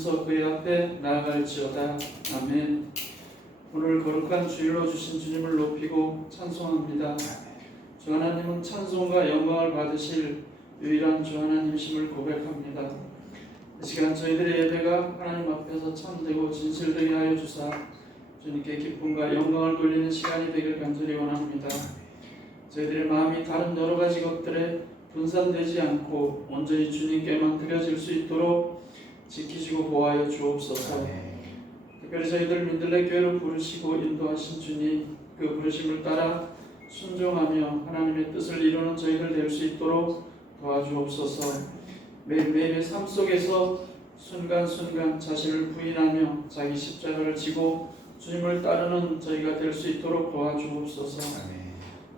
기도하면서 그의 앞에 나아갈지어다. 아멘. 오늘 거룩한 주일로 주신 주님을 높이고 찬송합니다. 주 하나님은 찬송과 영광을 받으실 유일한 주 하나님이심을 고백합니다. 이 시간 저희들의 예배가 하나님 앞에서 참되고 진실되게 하여 주사 주님께 기쁨과 영광을 돌리는 시간이 되길 간절히 원합니다. 저희들의 마음이 다른 여러 가지 것들에 분산되지 않고 온전히 주님께만 드려질 수 있도록 지키시고 보호하여 주옵소서. 특별히 저희들 민들레 교회로 부르시고 인도하신 주님, 그 부르심을 따라 순종하며 하나님의 뜻을 이루는 저희들 될 수 있도록 도와주옵소서. 매일매일의 삶 속에서 순간순간 자신을 부인하며 자기 십자가를 지고 주님을 따르는 저희가 될 수 있도록 도와주옵소서.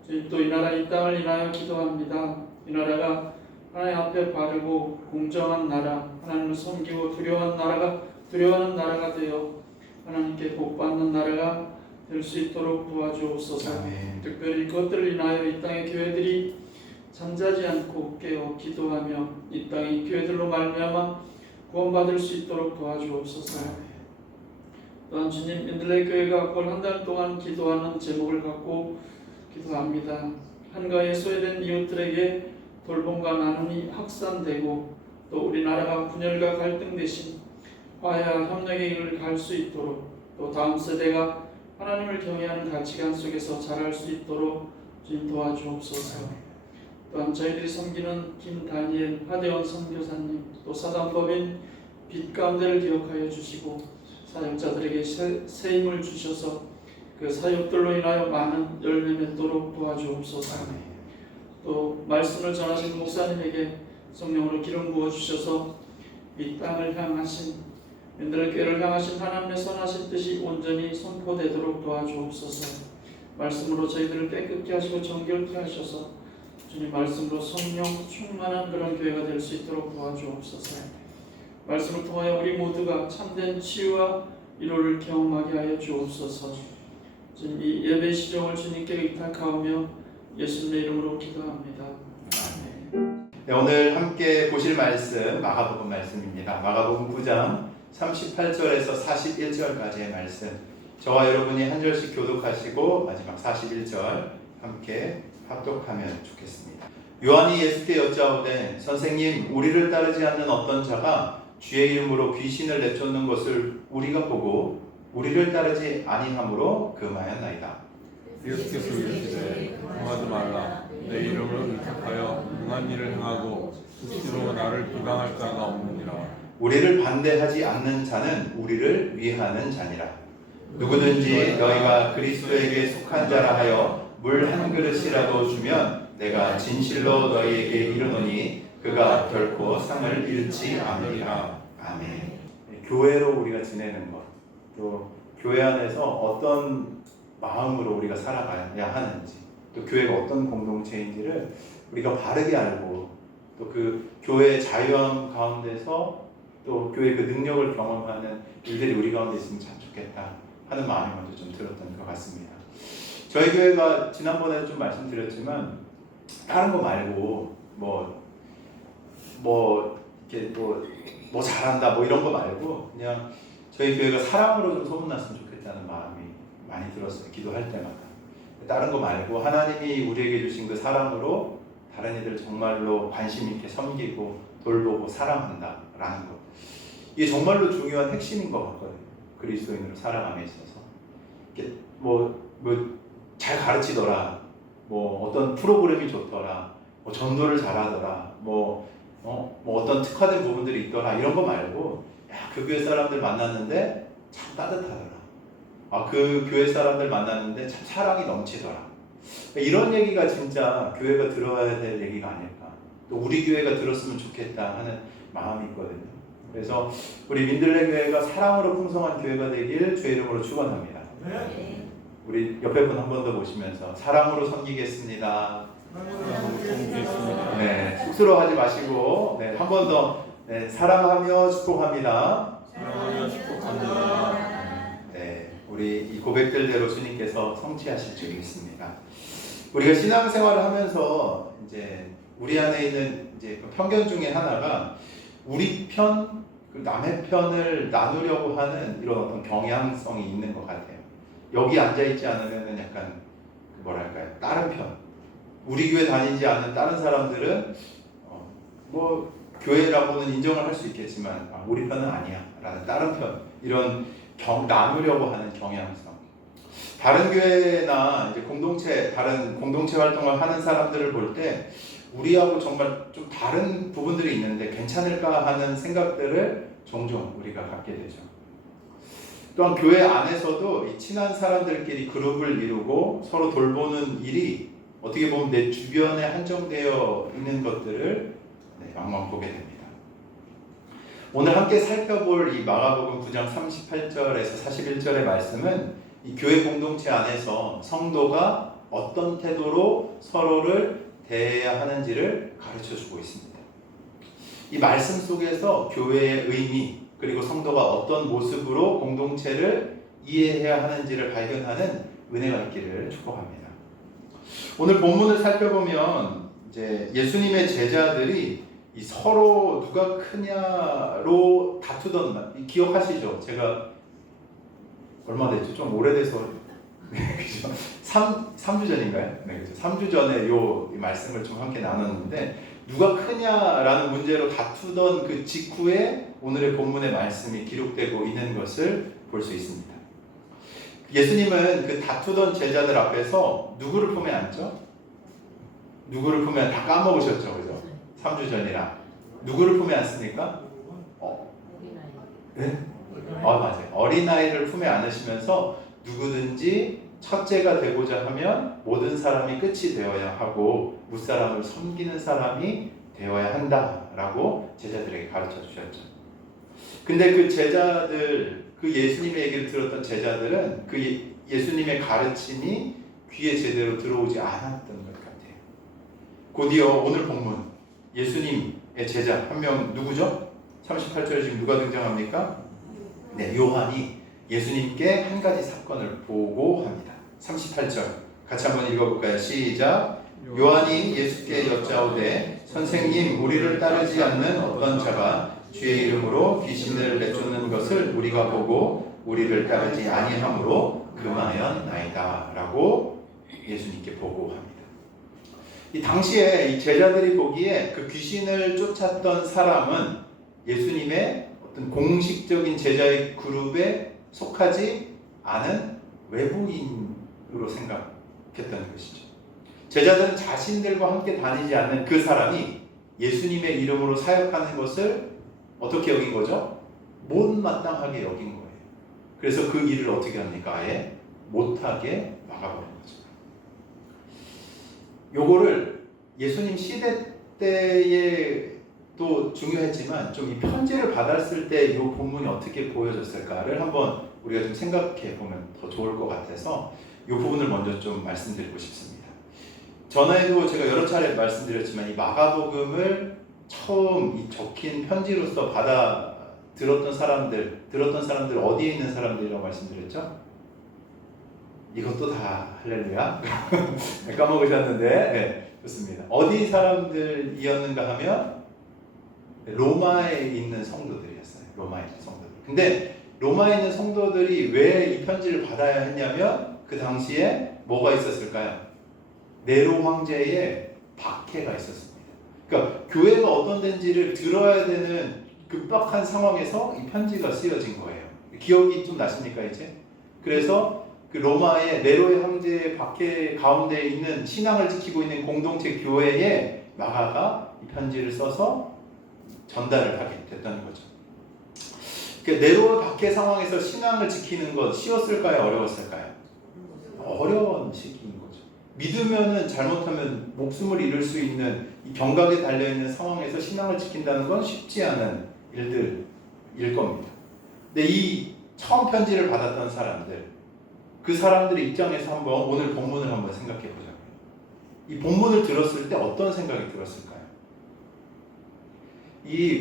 주님, 또 이 나라 이 땅을 인하여 기도합니다. 이 나라가 하나님 앞에 바르고 공정한 나라, 하나님을 섬기고 두려워하는 나라가 되어 하나님께 복받는 나라가 될 수 있도록 도와주옵소서. 특별히 그것들을 인하여 이 땅의 교회들이 잠자지 않고 깨어 기도하며 이 땅의 교회들로 말미암아 구원받을 수 있도록 도와주옵소서. 또한 주님, 민들레 교회가 올 한 달 동안 기도하는 제목을 갖고 기도합니다. 한가에 소외된 이웃들에게 돌봄과 나눔이 확산되고 또 우리나라가 분열과 갈등 대신 화해와 협력의 길을 갈 수 있도록, 또 다음 세대가 하나님을 경외하는 가치관 속에서 자랄 수 있도록 주님 도와주옵소서. 또한 저희들이 섬기는 김다니엘 하대원 선교사님, 또 사단법인 빛 가운데를 기억하여 주시고 사역자들에게 새 힘을 주셔서 그 사역들로 인하여 많은 열매 맺도록 도와주옵소서. 또 말씀을 전하신 목사님에게 성령으로 기름 부어 주셔서 이 땅을 향하신 민들레 교회를 향하신 하나님의 선하신 뜻이 온전히 선포되도록 도와주옵소서. 말씀으로 저희들을 깨끗게 하시고 정결케 하셔서 주님 말씀으로 성령 충만한 그런 교회가 될 수 있도록 도와주옵소서. 말씀을 통하여 우리 모두가 참된 치유와 위로를 경험하게 하여 주옵소서. 주님, 이 예배 시종을 주님께 의탁하오며 예수님의 이름으로 기도합니다. 아멘. 네, 오늘 함께 보실 말씀 마가복음 말씀입니다. 마가복음 9장 38절에서 41절까지의 말씀. 저와 여러분이 한 절씩 교독하시고 마지막 41절 함께 합독하면 좋겠습니다. 요한이 예수께 여짜오되 선생님, 우리를 따르지 않는 어떤 자가 주의 이름으로 귀신을 내쫓는 것을 우리가 보고 우리를 따르지 아니함으로 금하였나이다. 예수께서 이르시되 금하지 말라. 내 이름을 의탁하여 응한 일을 행하고 수시로 나를 비방할 자가 없느니라. 우리를 반대하지 않는 자는 우리를 위하는 자니라. 누구든지 너희가 그리스도에게 속한 자라 하여 물 한 그릇이라도 주면 내가 진실로 너희에게 이르노니 그가 결코 상을 잃지 않으리라. 아멘. 교회로 우리가 지내는 것, 또 교회 안에서 어떤 마음으로 우리가 살아가야 하는지, 또 교회가 어떤 공동체인지를 우리가 바르게 알고 또 그 교회의 자유함 가운데서 또 교회의 그 능력을 경험하는 일들이 우리 가운데 있으면 참 좋겠다 하는 마음이 먼저 좀 들었던 것 같습니다. 저희 교회가 지난번에 좀 말씀드렸지만 다른 거 말고 이렇게 뭐 잘한다 뭐 이런 거 말고 그냥 저희 교회가 사랑으로 좀 소문났으면 좋겠다는 마음이 많이 들었어요. 기도할 때마다. 다른 거 말고 하나님이 우리에게 주신 그 사랑으로 다른 이들 정말로 관심 있게 섬기고 돌보고 사랑한다라는 것. 이게 정말로 중요한 핵심인 것 같거든요. 그리스도인으로 살아감에 있어서. 이렇게 잘 가르치더라. 어떤 프로그램이 좋더라. 전도를 잘하더라. 어떤 특화된 부분들이 있더라. 이런 거 말고 그 교회 사람들 만났는데 참 따뜻하더라. 그 교회 사람들 만났는데 참 사랑이 넘치더라. 이런 얘기가 진짜 교회가 들어야 될 얘기가 아닐까. 또 우리 교회가 들었으면 좋겠다 하는 마음이 있거든요. 그래서 우리 민들레 교회가 사랑으로 풍성한 교회가 되길 주의 이름으로 축원합니다. 네. 우리 옆에 분 한 번 더 보시면서 사랑으로 섬기겠습니다. 네, 쑥스러워하지 마시고 한 번 더 사랑하며 축복합니다. 사랑하며 축복합니다. 우리 이 고백들대로 주님께서 성취하실 줄 믿습니다. 우리가 신앙생활을 하면서 이제 우리 안에 있는 이제 편견 중에 하나가 우리 편 그 남의 편을 나누려고 하는 이런 어떤 경향성이 있는 것 같아요. 여기 앉아있지 않으면 약간 뭐랄까요, 다른 편, 우리 교회 다니지 않은 다른 사람들은 뭐 교회라고는 인정을 할 수 있겠지만 우리 편은 아니야 라는 다른 편, 이런 나누려고 하는 경향성. 다른 교회나 이제 다른 공동체 활동을 하는 사람들을 볼 때 우리하고 정말 좀 다른 부분들이 있는데 괜찮을까 하는 생각들을 종종 우리가 갖게 되죠. 또한 교회 안에서도 이 친한 사람들끼리 그룹을 이루고 서로 돌보는 일이 어떻게 보면 내 주변에 한정되어 있는 것들을 왕왕 보게 됩니다. 오늘 함께 살펴볼 이 마가복음 9장 38절에서 41절의 말씀은 이 교회 공동체 안에서 성도가 어떤 태도로 서로를 대해야 하는지를 가르쳐주고 있습니다. 이 말씀 속에서 교회의 의미, 그리고 성도가 어떤 모습으로 공동체를 이해해야 하는지를 발견하는 은혜가 있기를 축복합니다. 오늘 본문을 살펴보면 이제 예수님의 제자들이 이 서로 누가 크냐로 다투던, 기억하시죠? 제가 얼마 됐죠? 좀 오래돼서 그죠? 3주 전인가요? 네, 그죠? 3주 전에 이 말씀을 좀 함께 나눴는데 누가 크냐라는 문제로 다투던 그 직후에 오늘의 본문의 말씀이 기록되고 있는 것을 볼 수 있습니다. 예수님은 그 다투던 제자들 앞에서 누구를 품에 안죠? 누구를 품에 다 까먹으셨죠, 그죠? 3주 전이라 누구를 품에 안습니까? 네? 맞아요. 어린아이를 품에 안으시면서 누구든지 첫째가 되고자 하면 모든 사람이 끝이 되어야 하고 무사람을 섬기는 사람이 되어야 한다라고 제자들에게 가르쳐 주셨죠. 근데 그 제자들, 그 예수님의 얘기를 들었던 제자들은 그 예수님의 가르침이 귀에 제대로 들어오지 않았던 것 같아요. 곧이어 오늘 본문 예수님의 제자 한 명 누구죠? 38절에 지금 누가 등장합니까? 네, 요한이 예수님께 한 가지 사건을 보고합니다. 38절 같이 한번 읽어볼까요? 시작. 요한이 예수께 여짜오되 선생님, 우리를 따르지 않는 어떤 자가 주의 이름으로 귀신을 내쫓는 것을 우리가 보고 우리를 따르지 아니함으로 금하였나이다 라고 예수님께 보고합니다. 이 당시에 이 제자들이 보기에 그 귀신을 쫓았던 사람은 예수님의 어떤 공식적인 제자의 그룹에 속하지 않은 외부인으로 생각했던 것이죠. 제자들은 자신들과 함께 다니지 않는 그 사람이 예수님의 이름으로 사역하는 것을 어떻게 여긴 거죠? 못마땅하게 여긴 거예요. 그래서 그 일을 어떻게 합니까? 아예 못하게 막아버린 거죠. 요거를 예수님 시대 때에도 중요했지만 좀 이 편지를 받았을 때 이 본문이 어떻게 보여졌을까를 한번 우리가 좀 생각해 보면 더 좋을 것 같아서 이 부분을 먼저 좀 말씀드리고 싶습니다. 전에도 제가 여러 차례 말씀드렸지만 이 마가복음을 처음 이 적힌 편지로서 받아 들었던 사람들 어디에 있는 사람들이라고 말씀드렸죠? 이것도 다 할렐루야 까먹으셨는데 네, 좋습니다. 어디 사람들이었는가 하면 로마에 있는 성도들이었어요. 로마에 있는 성도들. 근데 로마에 있는 성도들이 왜 이 편지를 받아야 했냐면 그 당시에 뭐가 있었을까요? 네로 황제의 박해가 있었습니다. 그러니까 교회가 어떤 데인지를 들어야 되는 급박한 상황에서 이 편지가 쓰여진 거예요. 기억이 좀 나십니까 이제? 그래서 그 로마의 네로의 황제의 박해 가운데 있는 신앙을 지키고 있는 공동체 교회에 마가가 이 편지를 써서 전달을 하게 됐다는 거죠. 그러니까 네로의 박해 상황에서 신앙을 지키는 것 쉬웠을까요? 어려웠을까요? 어려운 시기인 거죠. 믿으면은 잘못하면 목숨을 잃을 수 있는 이 병각에 달려있는 상황에서 신앙을 지킨다는 건 쉽지 않은 일들일 겁니다. 근데 이 처음 편지를 받았던 사람들, 그 사람들의 입장에서 한번 오늘 본문을 한번 생각해 보자고요. 이 본문을 들었을 때 어떤 생각이 들었을까요?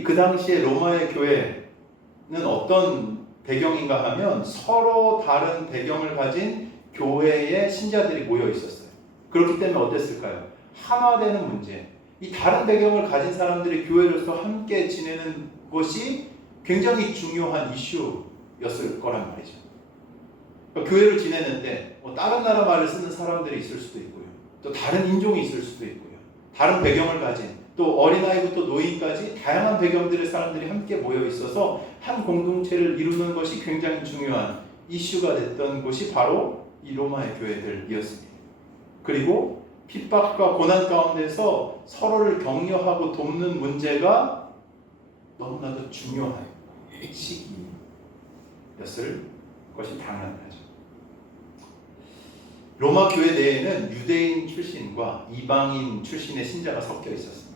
그 당시에 로마의 교회는 어떤 배경인가 하면 서로 다른 배경을 가진 교회의 신자들이 모여 있었어요. 그렇기 때문에 어땠을까요? 하나 되는 문제. 이 다른 배경을 가진 사람들이 교회로서 함께 지내는 것이 굉장히 중요한 이슈였을 거란 말이죠. 그러니까 교회를 지내는데 다른 나라 말을 쓰는 사람들이 있을 수도 있고요. 또 다른 인종이 있을 수도 있고요. 다른 배경을 가진 또 어린아이부터 노인까지 다양한 배경들의 사람들이 함께 모여 있어서 한 공동체를 이루는 것이 굉장히 중요한 이슈가 됐던 곳이 바로 이 로마의 교회들이었습니다. 그리고 핍박과 고난 가운데서 서로를 격려하고 돕는 문제가 너무나도 중요한 시기였을 것이 당연하죠. 로마 교회 내에는 유대인 출신과 이방인 출신의 신자가 섞여 있었습니다.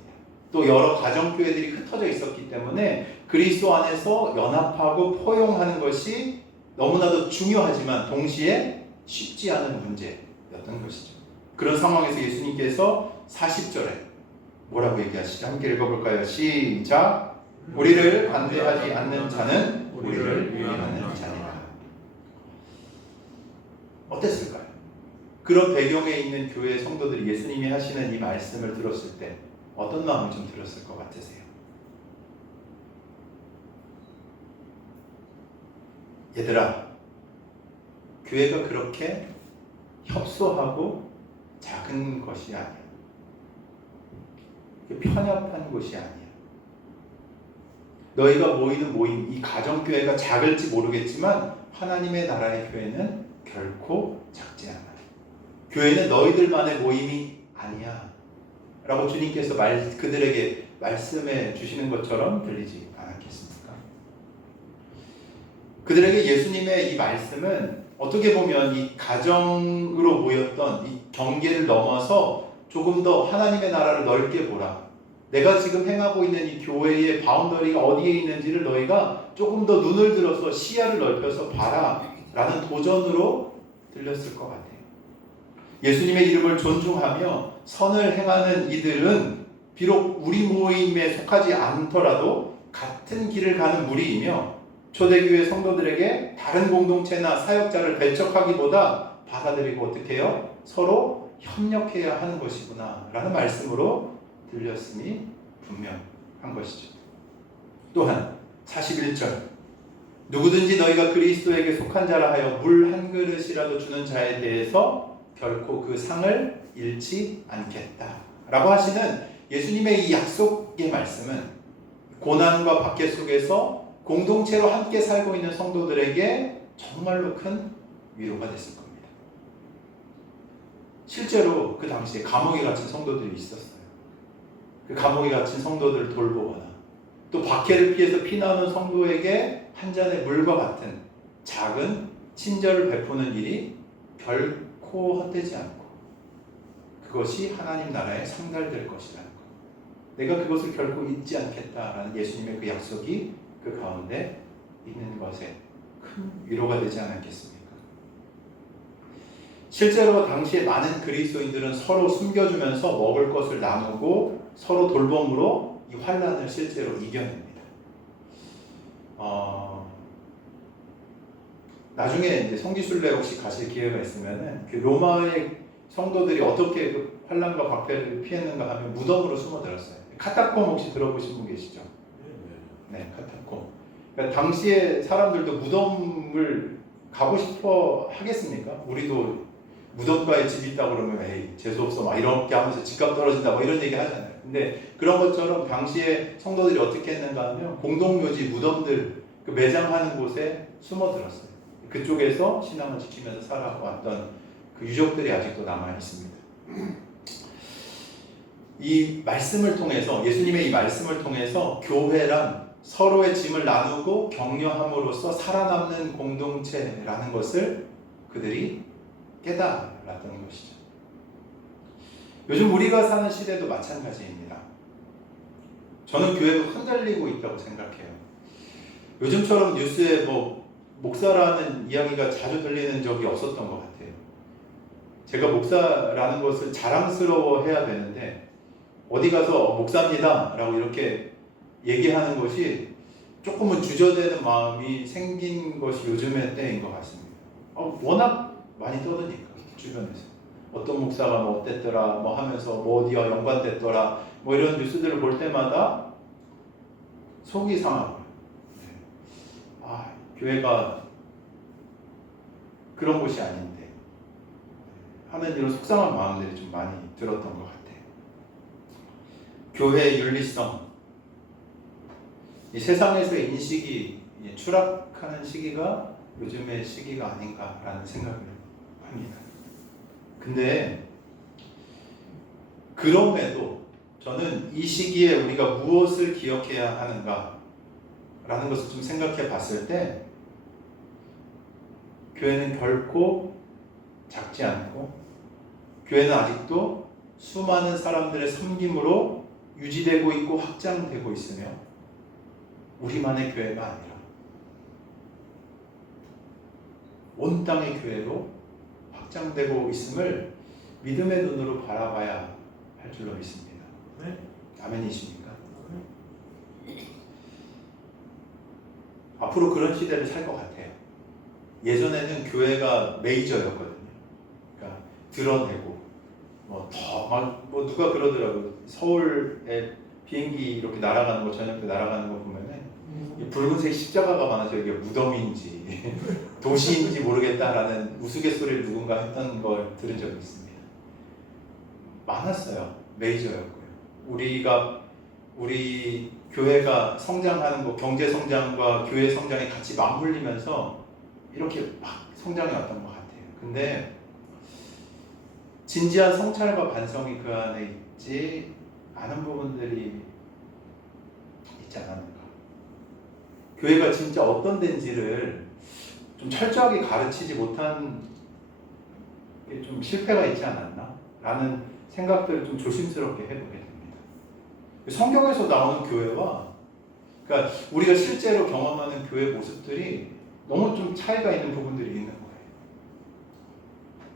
또 여러 가정교회들이 흩어져 있었기 때문에 그리스도 안에서 연합하고 포용하는 것이 너무나도 중요하지만 동시에 쉽지 않은 문제였던 것이죠. 그런 상황에서 예수님께서 40절에 뭐라고 얘기하시죠? 함께 읽어볼까요? 시작! 우리를 반대하지 않는 자는 우리를 위하는 자니라. 어땠을까요? 그런 배경에 있는 교회 성도들이 예수님이 하시는 이 말씀을 들었을 때 어떤 마음이 좀 들었을 것 같으세요? 얘들아, 교회가 그렇게 협소하고 작은 것이 아니야. 편협한 곳이 아니야. 너희가 모이는 모임, 이 가정교회가 작을지 모르겠지만 하나님의 나라의 교회는 결코 작지 않아. 교회는 너희들만의 모임이 아니야 라고 주님께서 그들에게 말씀해 주시는 것처럼 들리지 않았겠습니까? 그들에게 예수님의 이 말씀은 어떻게 보면 이 가정으로 모였던 이 경계를 넘어서 조금 더 하나님의 나라를 넓게 보라. 내가 지금 행하고 있는 이 교회의 바운더리가 어디에 있는지를 너희가 조금 더 눈을 들어서 시야를 넓혀서 봐라 라는 도전으로 들렸을 것 같아요. 예수님의 이름을 존중하며 선을 행하는 이들은 비록 우리 모임에 속하지 않더라도 같은 길을 가는 무리이며 초대교회 성도들에게 다른 공동체나 사역자를 배척하기보다 받아들이고 어떻게 해요? 서로 협력해야 하는 것이구나 라는 말씀으로 들렸음이 분명한 것이죠. 또한 41절 누구든지 너희가 그리스도에게 속한 자라 하여 물 한 그릇이라도 주는 자에 대해서 결코 그 상을 잃지 않겠다 라고 하시는 예수님의 이 약속의 말씀은 고난과 박해 속에서 공동체로 함께 살고 있는 성도들에게 정말로 큰 위로가 됐을 겁니다. 실제로 그 당시에 감옥에 갇힌 성도들이 있었어요. 그 감옥에 갇힌 성도들을 돌보거나 또 박해를 피해서 피나오는 성도에게 한 잔의 물과 같은 작은 친절을 베푸는 일이 결코 헛되지 않고 그것이 하나님 나라에 상달될 것이라는 것. 내가 그것을 결코 잊지 않겠다라는 예수님의 그 약속이 그 가운데 있는 것에 큰 위로가 되지 않았겠습니까? 실제로 당시에 많은 그리스도인들은 서로 숨겨주면서 먹을 것을 나누고 서로 돌봄으로 이 환난을 실제로 이겨냅니다. 나중에 이제 성지순례 혹시 가실 기회가 있으면은 그 로마의 성도들이 어떻게 그 환난과 박해를 피했는가 하면 무덤으로 숨어들었어요. 카타콤 혹시 들어보신 분 계시죠? 네, 카타콤. 그러니까 당시에 사람들도 무덤을 가고 싶어 하겠습니까? 우리도 무덤가에 집 있다 그러면 에이 재수없어 막 이렇게 하면서 집값 떨어진다 뭐 이런 얘기 하잖아요. 근데 그런 것처럼 당시에 성도들이 어떻게 했는가 하면 공동묘지 무덤들 그 매장하는 곳에 숨어들었어요. 그쪽에서 신앙을 지키면서 살아왔던 그 유적들이 아직도 남아 있습니다. 이 말씀을 통해서 예수님의 이 말씀을 통해서 교회란 서로의 짐을 나누고 격려함으로써 살아남는 공동체라는 것을 그들이 깨달았던 것이죠. 요즘 우리가 사는 시대도 마찬가지입니다. 저는 교회가 흔들리고 있다고 생각해요. 요즘처럼 뉴스에 목사라는 이야기가 자주 들리는 적이 없었던 것 같아요. 제가 목사라는 것을 자랑스러워 해야 되는데 어디 가서 목사입니다 라고 이렇게 얘기하는 것이 조금은 주저되는 마음이 생긴 것이 요즘의 때인 것 같습니다. 워낙 많이 떠드니까 주변에서 어떤 목사가 뭐 어땠더라 뭐 하면서 뭐 어디와 연관됐더라 뭐 이런 뉴스들을 볼 때마다 속이 상하고요. 교회가 그런 곳이 아닌데 하는 이런 속상한 마음들이 좀 많이 들었던 것 같아요. 교회의 윤리성, 이 세상에서의 인식이 추락하는 시기가 요즘의 시기가 아닌가라는 생각을 합니다. 근데 그럼에도 저는 이 시기에 우리가 무엇을 기억해야 하는가 라는 것을 좀 생각해 봤을 때 교회는 결코 작지 않고 교회는 아직도 수많은 사람들의 섬김으로 유지되고 있고 확장되고 있으며 우리만의 교회가 아니라 온 땅의 교회로 확장되고 있음을 믿음의 눈으로 바라봐야 할 줄로 믿습니다. 네. 아멘이십니까? 앞으로 그런 시대를 살 것 같아요. 예전에는 교회가 메이저였거든요. 그러니까 드러내고 누가 그러더라고요. 서울에 비행기 이렇게 날아가는 거 저녁 때 날아가는 거 보면은 이 붉은색 십자가가 많아서 이게 무덤인지 도시인지 모르겠다라는 우스갯소리를 누군가 했던 걸 들은 적이 있습니다. 많았어요. 메이저였고요. 우리 교회가 성장하는 거, 경제 성장과 교회 성장이 같이 맞물리면서 이렇게 막 성장해 왔던 것 같아요. 근데 진지한 성찰과 반성이 그 안에 있지 않은 부분들이 있지 않았는가. 교회가 진짜 어떤 데인지를 좀 철저하게 가르치지 못한 게 좀 실패가 있지 않았나? 라는 생각들을 좀 조심스럽게 해보게 됩니다. 성경에서 나오는 교회와 그러니까 우리가 실제로 경험하는 교회 모습들이 너무 좀 차이가 있는 부분들이 있는 거예요.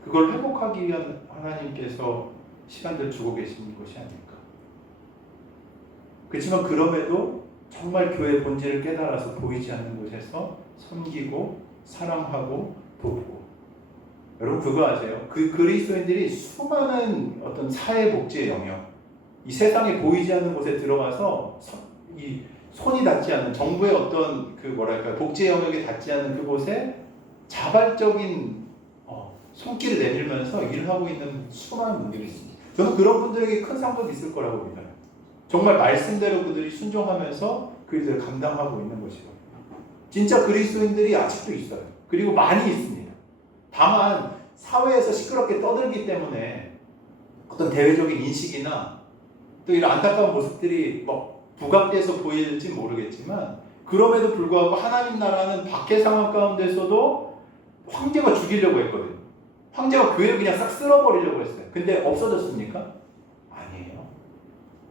그걸 회복하기 위한 하나님께서 시간들 주고 계신 것이 아닐까. 그렇지만 그럼에도 정말 교회 본질을 깨달아서 보이지 않는 곳에서 섬기고 사랑하고 돕고. 여러분 그거 아세요? 그 그리스도인들이 수많은 어떤 사회복지의 영역, 이 세상에 보이지 않는 곳에 들어가서 이 손이 닿지 않는 정부의 어떤 복지의 영역에 닿지 않는 그곳에 자발적인 손길을 내밀면서 일을 하고 있는 수많은 분들이 있습니다. 저는 그런 분들에게 큰 상도 있을 거라고 믿어요. 정말 말씀대로 그들이 순종하면서 그 일을 감당하고 있는 것이거든요. 진짜 그리스도인들이 아직도 있어요. 그리고 많이 있습니다. 다만 사회에서 시끄럽게 떠들기 때문에 어떤 대외적인 인식이나 또 이런 안타까운 모습들이 부각돼서 보일지 모르겠지만 그럼에도 불구하고 하나님 나라는 박해 상황 가운데서도 황제가 죽이려고 했거든요. 황제가 교회를 그냥 싹 쓸어버리려고 했어요. 근데 없어졌습니까? 아니에요.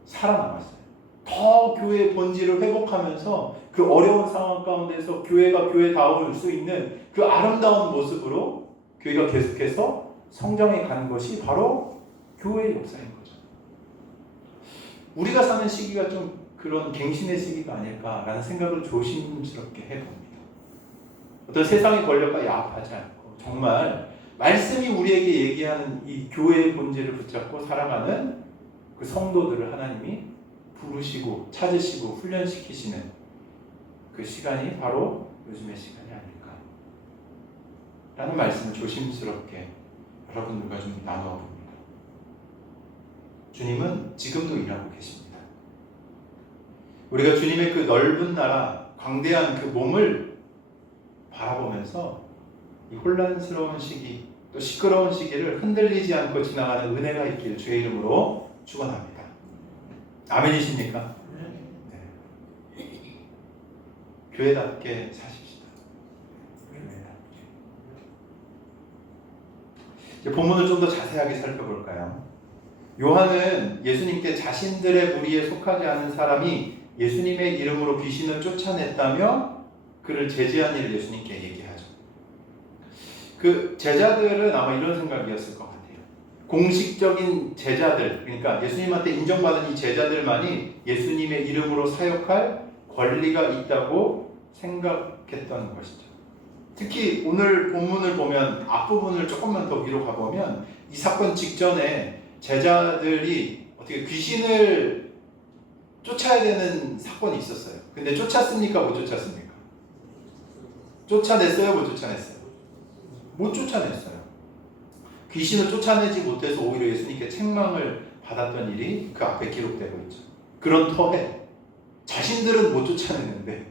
살아남았어요. 더 교회의 본질을 회복하면서 그 어려운 상황 가운데서 교회가 교회다울 수 있는 그 아름다운 모습으로 교회가 계속해서 성장해 가는 것이 바로 교회의 역사인 거죠. 우리가 사는 시기가 좀 그런 갱신의 시기가 아닐까라는 생각을 조심스럽게 해봅니다. 어떤 세상의 권력과 야합하지 않고 정말 말씀이 우리에게 얘기하는 이 교회의 본질을 붙잡고 살아가는 그 성도들을 하나님이 부르시고 찾으시고 훈련시키시는 그 시간이 바로 요즘의 시간이 아닐까 라는 말씀을 조심스럽게 여러분들과 좀 나누어 봅니다. 주님은 지금도 일하고 계십니다. 우리가 주님의 그 넓은 나라, 광대한 그 몸을 바라보면서 이 혼란스러운 시기, 또 시끄러운 시기를 흔들리지 않고 지나가는 은혜가 있길 주의 이름으로 축원합니다. 아멘이십니까? 네. 교회답게 사십시다. 교회답게. 이제 본문을 좀 더 자세하게 살펴볼까요? 요한은 예수님께 자신들의 무리에 속하지 않은 사람이 예수님의 이름으로 귀신을 쫓아냈다며 그를 제지한 일을 예수님께 얘기하죠. 그 제자들은 아마 이런 생각이었을 것 같아요. 공식적인 제자들, 그러니까 예수님한테 인정받은 이 제자들만이 예수님의 이름으로 사역할 권리가 있다고 생각했던 것이죠. 특히 오늘 본문을 보면 앞부분을 조금만 더 위로 가보면 이 사건 직전에 제자들이 어떻게 귀신을 쫓아야 되는 사건이 있었어요. 근데 쫓았습니까? 못 쫓았습니까? 쫓아냈어요? 못 쫓아냈어요? 못 쫓아냈어요. 귀신을 쫓아내지 못해서 오히려 예수님께 책망을 받았던 일이 그 앞에 기록되고 있죠. 그런 터에 자신들은 못 쫓아냈는데,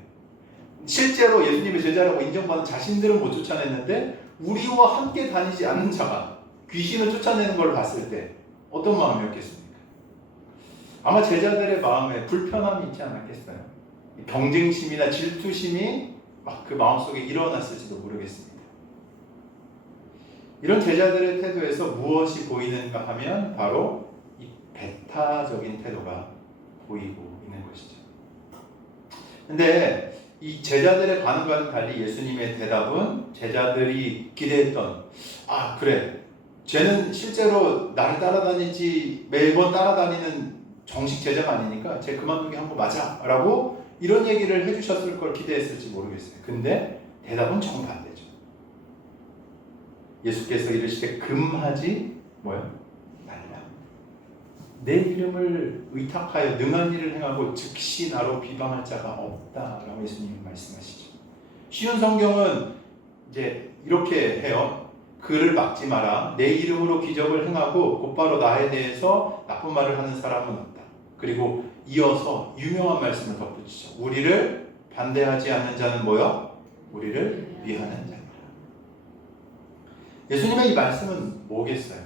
실제로 예수님의 제자라고 인정받은 자신들은 못 쫓아냈는데 우리와 함께 다니지 않는 자가 귀신을 쫓아내는 걸 봤을 때 어떤 마음이었겠습니까? 아마 제자들의 마음에 불편함이 있지 않았겠어요? 경쟁심이나 질투심이 막 그 마음속에 일어났을지도 모르겠습니다. 이런 제자들의 태도에서 무엇이 보이는가 하면 바로 이 배타적인 태도가 보이고 있는 것이죠. 근데 이 제자들의 반응과는 달리 예수님의 대답은 제자들이 기대했던, 아 그래, 쟤는 실제로 나를 따라다니지 매번 따라다니는 정식 제자가 아니니까 쟤 그만두게 한 거 맞아 라고 이런 얘기를 해주셨을 걸 기대했을지 모르겠어요. 근데 대답은 정반대죠. 예수께서 이르시되 금하지 뭐요? 말라. 내 이름을 의탁하여 능한 일을 행하고 즉시 나로 비방할 자가 없다라고 예수님이 말씀하시죠. 쉬운 성경은 이제 이렇게 해요. 그를 막지 마라. 내 이름으로 기적을 행하고 곧바로 나에 대해서 나쁜 말을 하는 사람은 없다. 그리고 이어서 유명한 말씀을 덧붙이죠. 우리를 반대하지 않는 자는 뭐요? 우리를 위하는 자니라. 예수님의 이 말씀은 뭐겠어요?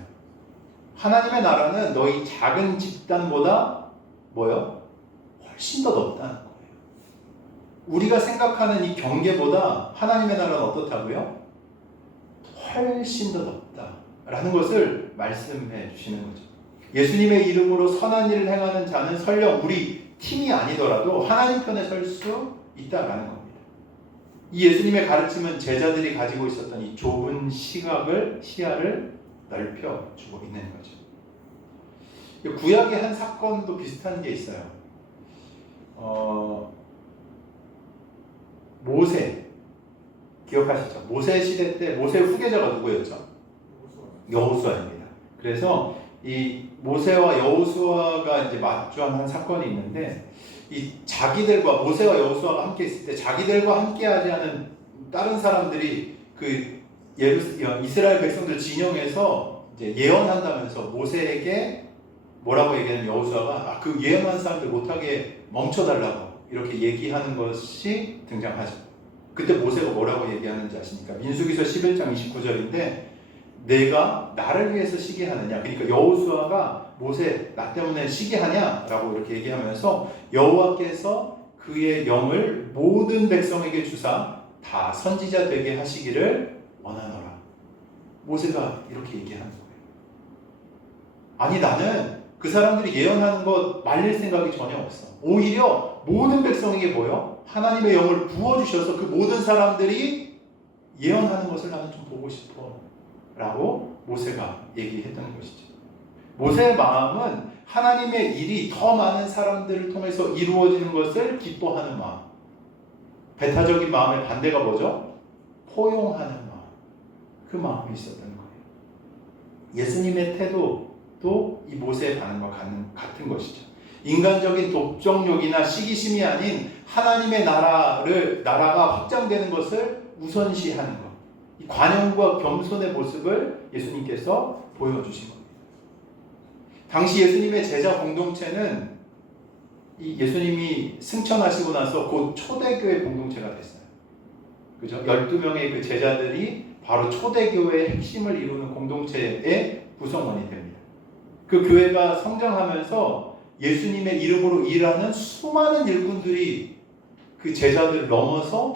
하나님의 나라는 너희 작은 집단보다 뭐요? 훨씬 더 넓다는 거예요. 우리가 생각하는 이 경계보다 하나님의 나라는 어떻다고요? 훨씬 더 넓다라는 것을 말씀해 주시는 거죠. 예수님의 이름으로 선한 일을 행하는 자는 설령 우리 팀이 아니더라도 하나님 편에 설 수 있다라는 겁니다. 이 예수님의 가르침은 제자들이 가지고 있었던 이 좁은 시야를 넓혀주고 있는 거죠. 구약의 한 사건도 비슷한 게 있어요. 모세 기억하시죠? 모세 시대 때 모세 후계자가 누구였죠? 여호수아입니다. 그래서 이 모세와 여호수아가 이제 마주한 한 사건이 있는데, 이 자기들과 모세와 여호수아가 함께 있을 때 자기들과 함께하지 않은 다른 사람들이 그 이스라엘 백성들 진영에서 이제 예언한다면서 모세에게 뭐라고 얘기하는 여호수아가 그 예언한 사람들 못하게 멈춰달라고 이렇게 얘기하는 것이 등장하죠. 그때 모세가 뭐라고 얘기하는지 아십니까? 민수기서 11장 29절인데 내가 나를 위해서 시기하느냐, 그러니까 여호수아가 모세 나 때문에 시기하냐라고 이렇게 얘기하면서 여호와께서 그의 영을 모든 백성에게 주사 다 선지자 되게 하시기를 원하노라. 모세가 이렇게 얘기하는 거예요. 아니 나는 그 사람들이 예언하는 것 말릴 생각이 전혀 없어. 오히려 모든 백성에게 뭐요? 하나님의 영을 부어주셔서 그 모든 사람들이 예언하는 것을 나는 좀 보고 싶어 라고 모세가 얘기했던 것이죠. 모세의 마음은 하나님의 일이 더 많은 사람들을 통해서 이루어지는 것을 기뻐하는 마음. 배타적인 마음의 반대가 뭐죠? 포용하는 마음. 그 마음이 있었던 거예요. 예수님의 태도도 이 모세의 반응과 같은 것이죠. 인간적인 독점욕이나 시기심이 아닌 하나님의 나라가 확장되는 것을 우선시하는 것. 이 관용과 겸손의 모습을 예수님께서 보여주신 겁니다. 당시 예수님의 제자 공동체는 이 예수님이 승천하시고 나서 곧 초대교회 공동체가 됐어요. 그죠? 12명의 그 제자들이 바로 초대교회의 핵심을 이루는 공동체의 구성원이 됩니다. 그 교회가 성장하면서 예수님의 이름으로 일하는 수많은 일꾼들이 그 제자들을 넘어서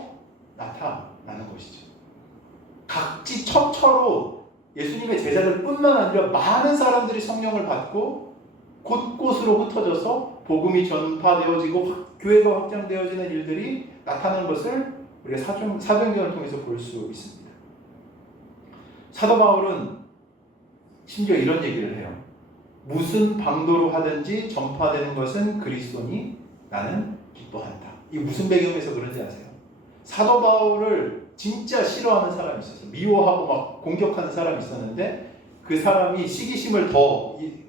나타나는 것이죠. 각지 척처로 예수님의 제자들뿐만 아니라 많은 사람들이 성령을 받고 곳곳으로 흩어져서 복음이 전파되어지고 교회가 확장되어지는 일들이 나타나는 것을 우리가 사도행전을 통해서 볼 수 있습니다. 사도 바울은 심지어 이런 얘기를 해요. 무슨 방도로 하든지 전파되는 것은 그리스도니 나는 기뻐한다. 이게 무슨 배경에서 그런지 아세요? 사도 바울을 진짜 싫어하는 사람이 있었어요. 미워하고 막 공격하는 사람이 있었는데 그 사람이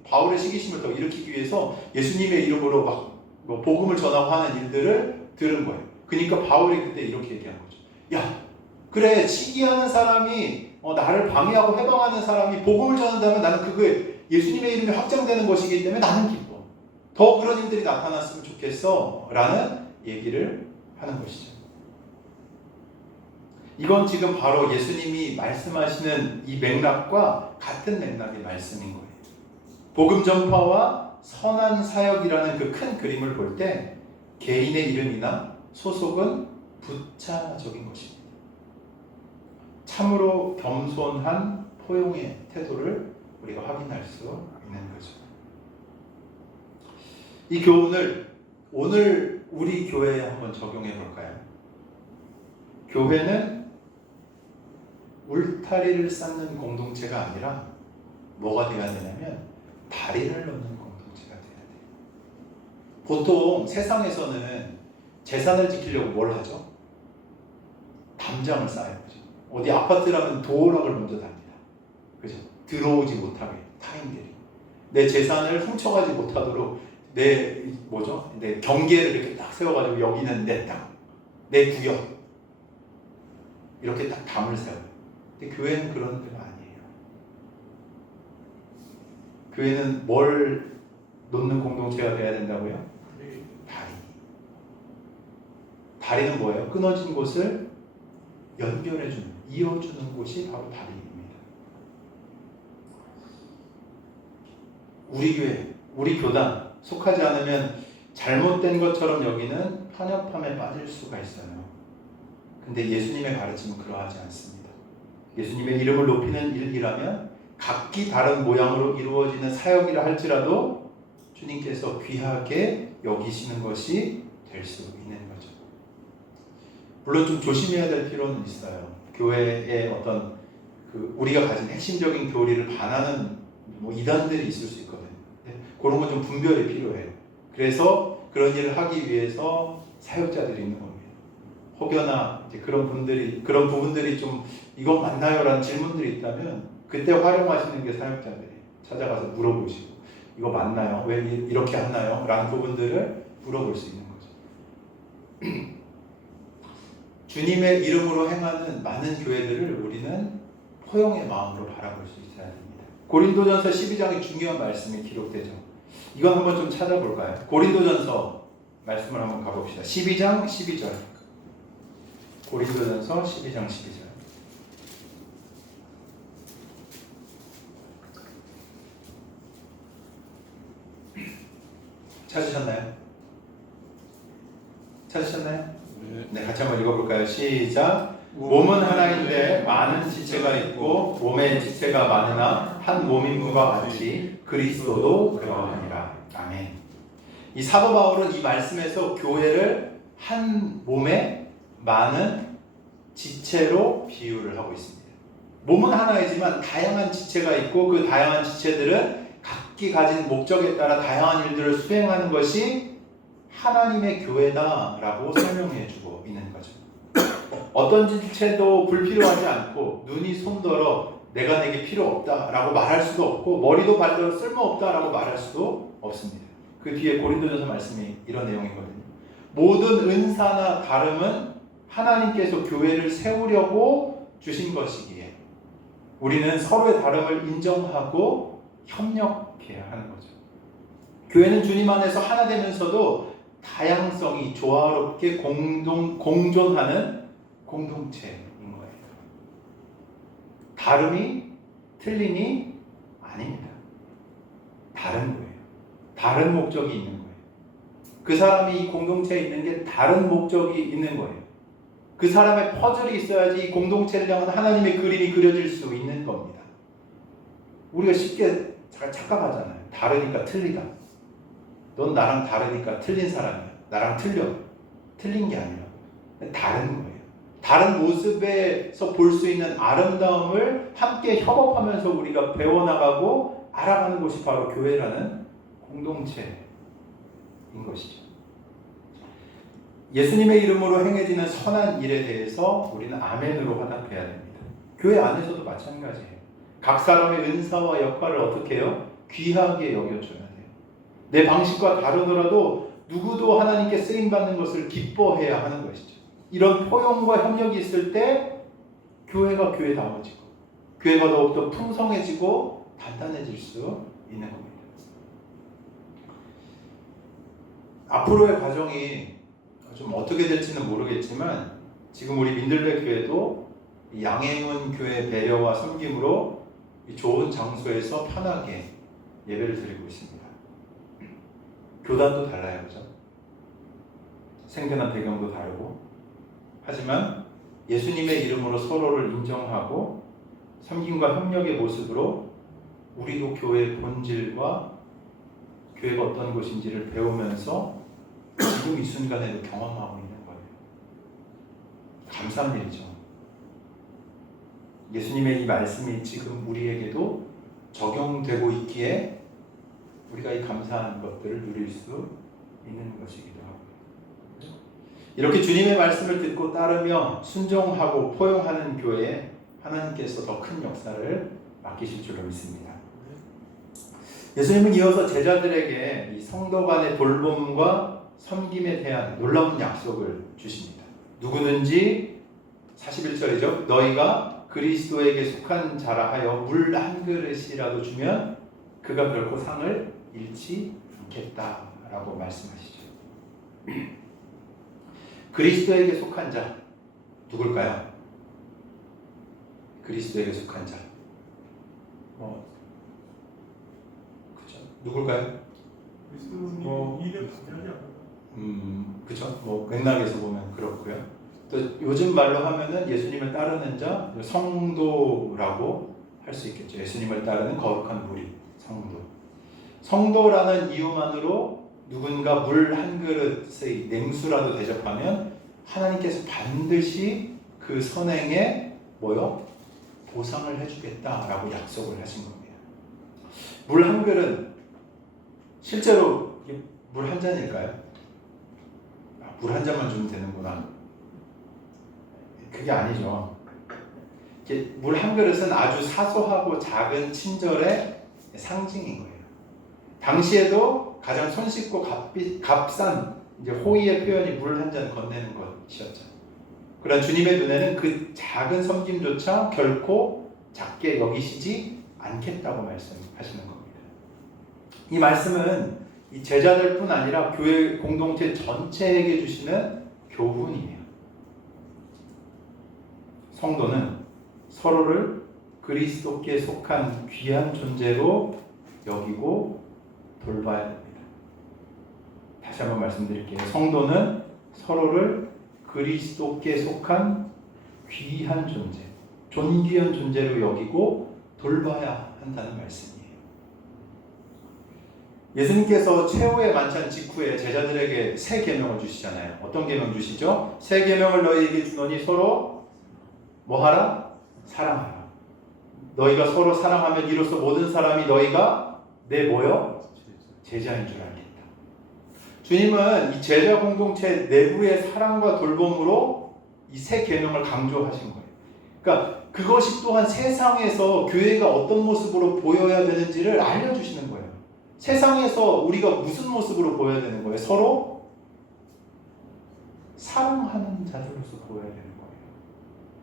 바울의 시기심을 더 일으키기 위해서 예수님의 이름으로 막 복음을 전하고 하는 일들을 들은 거예요. 그러니까 바울이 그때 이렇게 얘기한 거죠. 야, 그래, 시기하는 사람이 나를 방해하고 해방하는 사람이 복음을 전한다면 나는 그게 예수님의 이름이 확장되는 것이기 때문에 나는 기뻐. 더 그런 일들이 나타났으면 좋겠어 라는 얘기를 하는 것이죠. 이건 지금 바로 예수님이 말씀하시는 이 맥락과 같은 맥락의 말씀인 거예요. 복음 전파와 선한 사역이라는 그 큰 그림을 볼 때 개인의 이름이나 소속은 부차적인 것입니다. 참으로 겸손한 포용의 태도를 우리가 확인할 수 있는 거죠. 이 교훈을 오늘 우리 교회에 한번 적용해 볼까요? 교회는 울타리를 쌓는 공동체가 아니라 뭐가 되어야 되냐면 다리를 놓는 공동체가 되어야 돼요. 보통 세상에서는 재산을 지키려고 뭘 하죠? 담장을 쌓아야죠. 어디 아파트라면 도어락을 먼저 답니다. 그죠? 들어오지 못하게 타인들이 내 재산을 훔쳐가지 못하도록 내 경계를 이렇게 딱 세워가지고 여기는 내 땅, 내 구역 이렇게 딱 담을 세워요. 근데 교회는 그런 데가 아니에요. 교회는 뭘 놓는 공동체가 돼야 된다고요? 다리. 다리는 뭐예요? 끊어진 곳을 연결해주는, 이어주는 곳이 바로 다리입니다. 우리 교회, 우리 교단 속하지 않으면 잘못된 것처럼 여기는 편협함에 빠질 수가 있어요. 근데 예수님의 가르침은 그러하지 않습니다. 예수님의 이름을 높이는 일이라면 각기 다른 모양으로 이루어지는 사역이라 할지라도 주님께서 귀하게 여기시는 것이 될 수 있는 거죠. 물론 좀 조심해야 될 필요는 있어요. 교회의 어떤 우리가 가진 핵심적인 교리를 반하는 이단들이 있을 수 있거든요. 그런 건 좀 분별이 필요해요. 그래서 그런 일을 하기 위해서 사역자들이 있는 겁니다. 혹여나 이제 그런 부분들이 좀 이건 맞나요라는 질문들이 있다면 그때 활용하시는 게 사역자들이 찾아가서 물어보시고 이거 맞나요? 왜 이렇게 하나요? 라는 부분들을 물어볼 수 있는 거죠. 주님의 이름으로 행하는 많은 교회들을 우리는 포용의 마음으로 바라볼 수 있어야 됩니다. 고린도전서 12장에 중요한 말씀이 기록되죠. 이건 한번 좀 찾아볼까요? 고린도전서 말씀을 한번 가봅시다. 12장 12절. 고린도전서 12장 12절. 찾으셨나요? 네, 같이 한번 읽어볼까요? 시작. 몸은 하나인데 많은 지체가 있고 몸의 지체가 많으나 한 몸인 것과 같이 그리스도도 그러하니라. 아멘. 이 사도 바울은 이 말씀에서 교회를 한 몸에 많은 지체로 비유를 하고 있습니다. 몸은 하나이지만 다양한 지체가 있고 그 다양한 지체들은 각기 가진 목적에 따라 다양한 일들을 수행하는 것이 하나님의 교회다라고 설명해주고 있는 거죠. 어떤 지체도 불필요하지 않고 눈이 손더러 내가 내게 필요 없다라고 말할 수도 없고 머리도 발도 쓸모없다라고 말할 수도 없습니다. 그 뒤에 고린도전서 말씀이 이런 내용이거든요. 모든 은사나 다름은 하나님께서 교회를 세우려고 주신 것이기에 우리는 서로의 다름을 인정하고 협력해야 하는 거죠. 교회는 주님 안에서 하나 되면서도 다양성이 조화롭게 공존하는 공동체인 거예요. 다름이 틀림이 아닙니다. 다른 거예요. 다른 목적이 있는 거예요. 그 사람이 이 공동체에 있는 게 다른 목적이 있는 거예요. 그 사람의 퍼즐이 있어야지 이 공동체를 향한 하나님의 그림이 그려질 수 있는 겁니다. 우리가 쉽게 잘 착각하잖아요. 다르니까 틀리다. 넌 나랑 다르니까 틀린 사람이야. 나랑 틀려. 틀린 게 아니라 다른 거예요. 다른 모습에서 볼 수 있는 아름다움을 함께 협업하면서 우리가 배워나가고 알아가는 것이 바로 교회라는 공동체인 것이죠. 예수님의 이름으로 행해지는 선한 일에 대해서 우리는 아멘으로 화답해야 됩니다. 교회 안에서도 마찬가지예요. 각 사람의 은사와 역할을 어떻게 해요? 귀하게 여겨줘야 돼요. 내 방식과 다르더라도 누구도 하나님께 쓰임받는 것을 기뻐해야 하는 것이죠. 이런 포용과 협력이 있을 때 교회가 교회다워지고 교회가 더욱더 풍성해지고 단단해질 수 있는 겁니다. 앞으로의 과정이 좀 어떻게 될지는 모르겠지만 지금 우리 민들레 교회도 양해문 교회 배려와 섬김으로 좋은 장소에서 편하게 예배를 드리고 있습니다. 교단도 달라요, 그죠? 생겨난 배경도 다르고 하지만 예수님의 이름으로 서로를 인정하고 섬김과 협력의 모습으로 우리도 교회의 본질과 교회가 어떤 곳인지를 배우면서 지금 이 순간에도 경험하고 있는 거예요. 감사한 일이죠. 예수님의 이 말씀이 지금 우리에게도 적용되고 있기에 우리가 이 감사한 것들을 누릴 수 있는 것이기도 하고요. 이렇게 주님의 말씀을 듣고 따르며 순종하고 포용하는 교회에 하나님께서 더 큰 역사를 맡기실 줄로 믿습니다. 예수님은 이어서 제자들에게 이 성도 간의 돌봄과 섬김에 대한 놀라운 약속을 주십니다. 누구든지 41절이죠. 너희가 그리스도에게 속한 자라 하여 물 한 그릇이라도 주면 그가 결코 상을 잃지 않겠다라고 말씀하시죠. 그리스도에게 속한 자 누굴까요? 그리스도에게 속한 자 그렇죠. 누굴까요? 그리스도님 그렇죠. 맥락에서 보면 그렇고요. 또 요즘 말로 하면은 예수님을 따르는 자 성도라고 할 수 있겠죠. 예수님을 따르는 거룩한 무리 성도. 성도라는 이유만으로 누군가 물 한 그릇의 냉수라도 대접하면 하나님께서 반드시 그 선행에 보상을 해주겠다라고 약속을 하신 겁니다. 물 한 그릇 실제로 물 한 잔일까요? 물 한 잔만 주면 되는구나. 그게 아니죠. 물 한 그릇은 아주 사소하고 작은 친절의 상징인 거예요. 당시에도 가장 손쉽고 값싼 호의의 표현이 물 한 잔 건네는 것이었죠. 그러나 주님의 눈에는 그 작은 섬김조차 결코 작게 여기시지 않겠다고 말씀하시는 겁니다. 이 말씀은 이 제자들뿐 아니라 교회 공동체 전체에게 주시는 교훈이에요. 성도는 서로를 그리스도께 속한 귀한 존재로 여기고 돌봐야 됩니다. 다시 한번 말씀드릴게요. 성도는 서로를 그리스도께 속한 귀한 존재, 존귀한 존재로 여기고 돌봐야 한다는 말씀이에요. 예수님께서 최후의 만찬 직후에 제자들에게 새 계명을 주시잖아요. 어떤 계명 주시죠? 새 계명을 너희에게 주노니 서로 뭐하라? 사랑하라. 너희가 서로 사랑하면 이로써 모든 사람이 너희가 내 제자인 줄 알겠다. 주님은 이 제자 공동체 내부의 사랑과 돌봄으로 이 새 계명을 강조하신 거예요. 그러니까 그것이 또한 세상에서 교회가 어떤 모습으로 보여야 되는지를 알려주시는 거예요. 세상에서 우리가 무슨 모습으로 보여야 되는 거예요? 서로 사랑하는 자들로서 보여야 되는 거예요.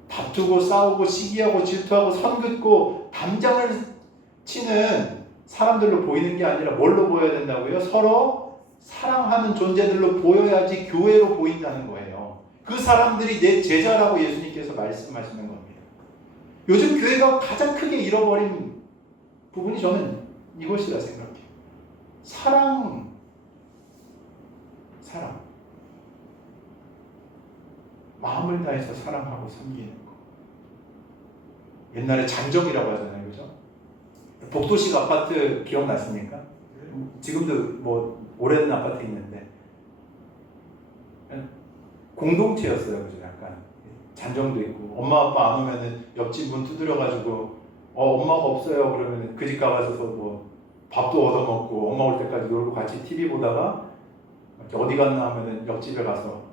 다투고 싸우고 시기하고 질투하고 선 긋고 담장을 치는 사람들로 보이는 게 아니라 뭘로 보여야 된다고요? 서로 사랑하는 존재들로 보여야지 교회로 보인다는 거예요. 그 사람들이 내 제자라고 예수님께서 말씀하시는 겁니다. 요즘 교회가 가장 크게 잃어버린 부분이 저는 이것이라 생각해요. 사랑. 마음을 다해서 사랑하고 섬기는 거. 옛날에 잔정이라고 하잖아요. 그죠? 복도식 아파트 기억나십니까? 지금도 오래된 아파트 있는데 공동체였어요. 그죠? 약간 잔정도 있고 엄마 아빠 안 오면은 옆집 문 두드려가지고 엄마가 없어요. 그러면 그 집 가가서 밥도 얻어먹고 엄마 올 때까지 놀고 같이 TV 보다가 어디 갔나 하면은 옆집에 가서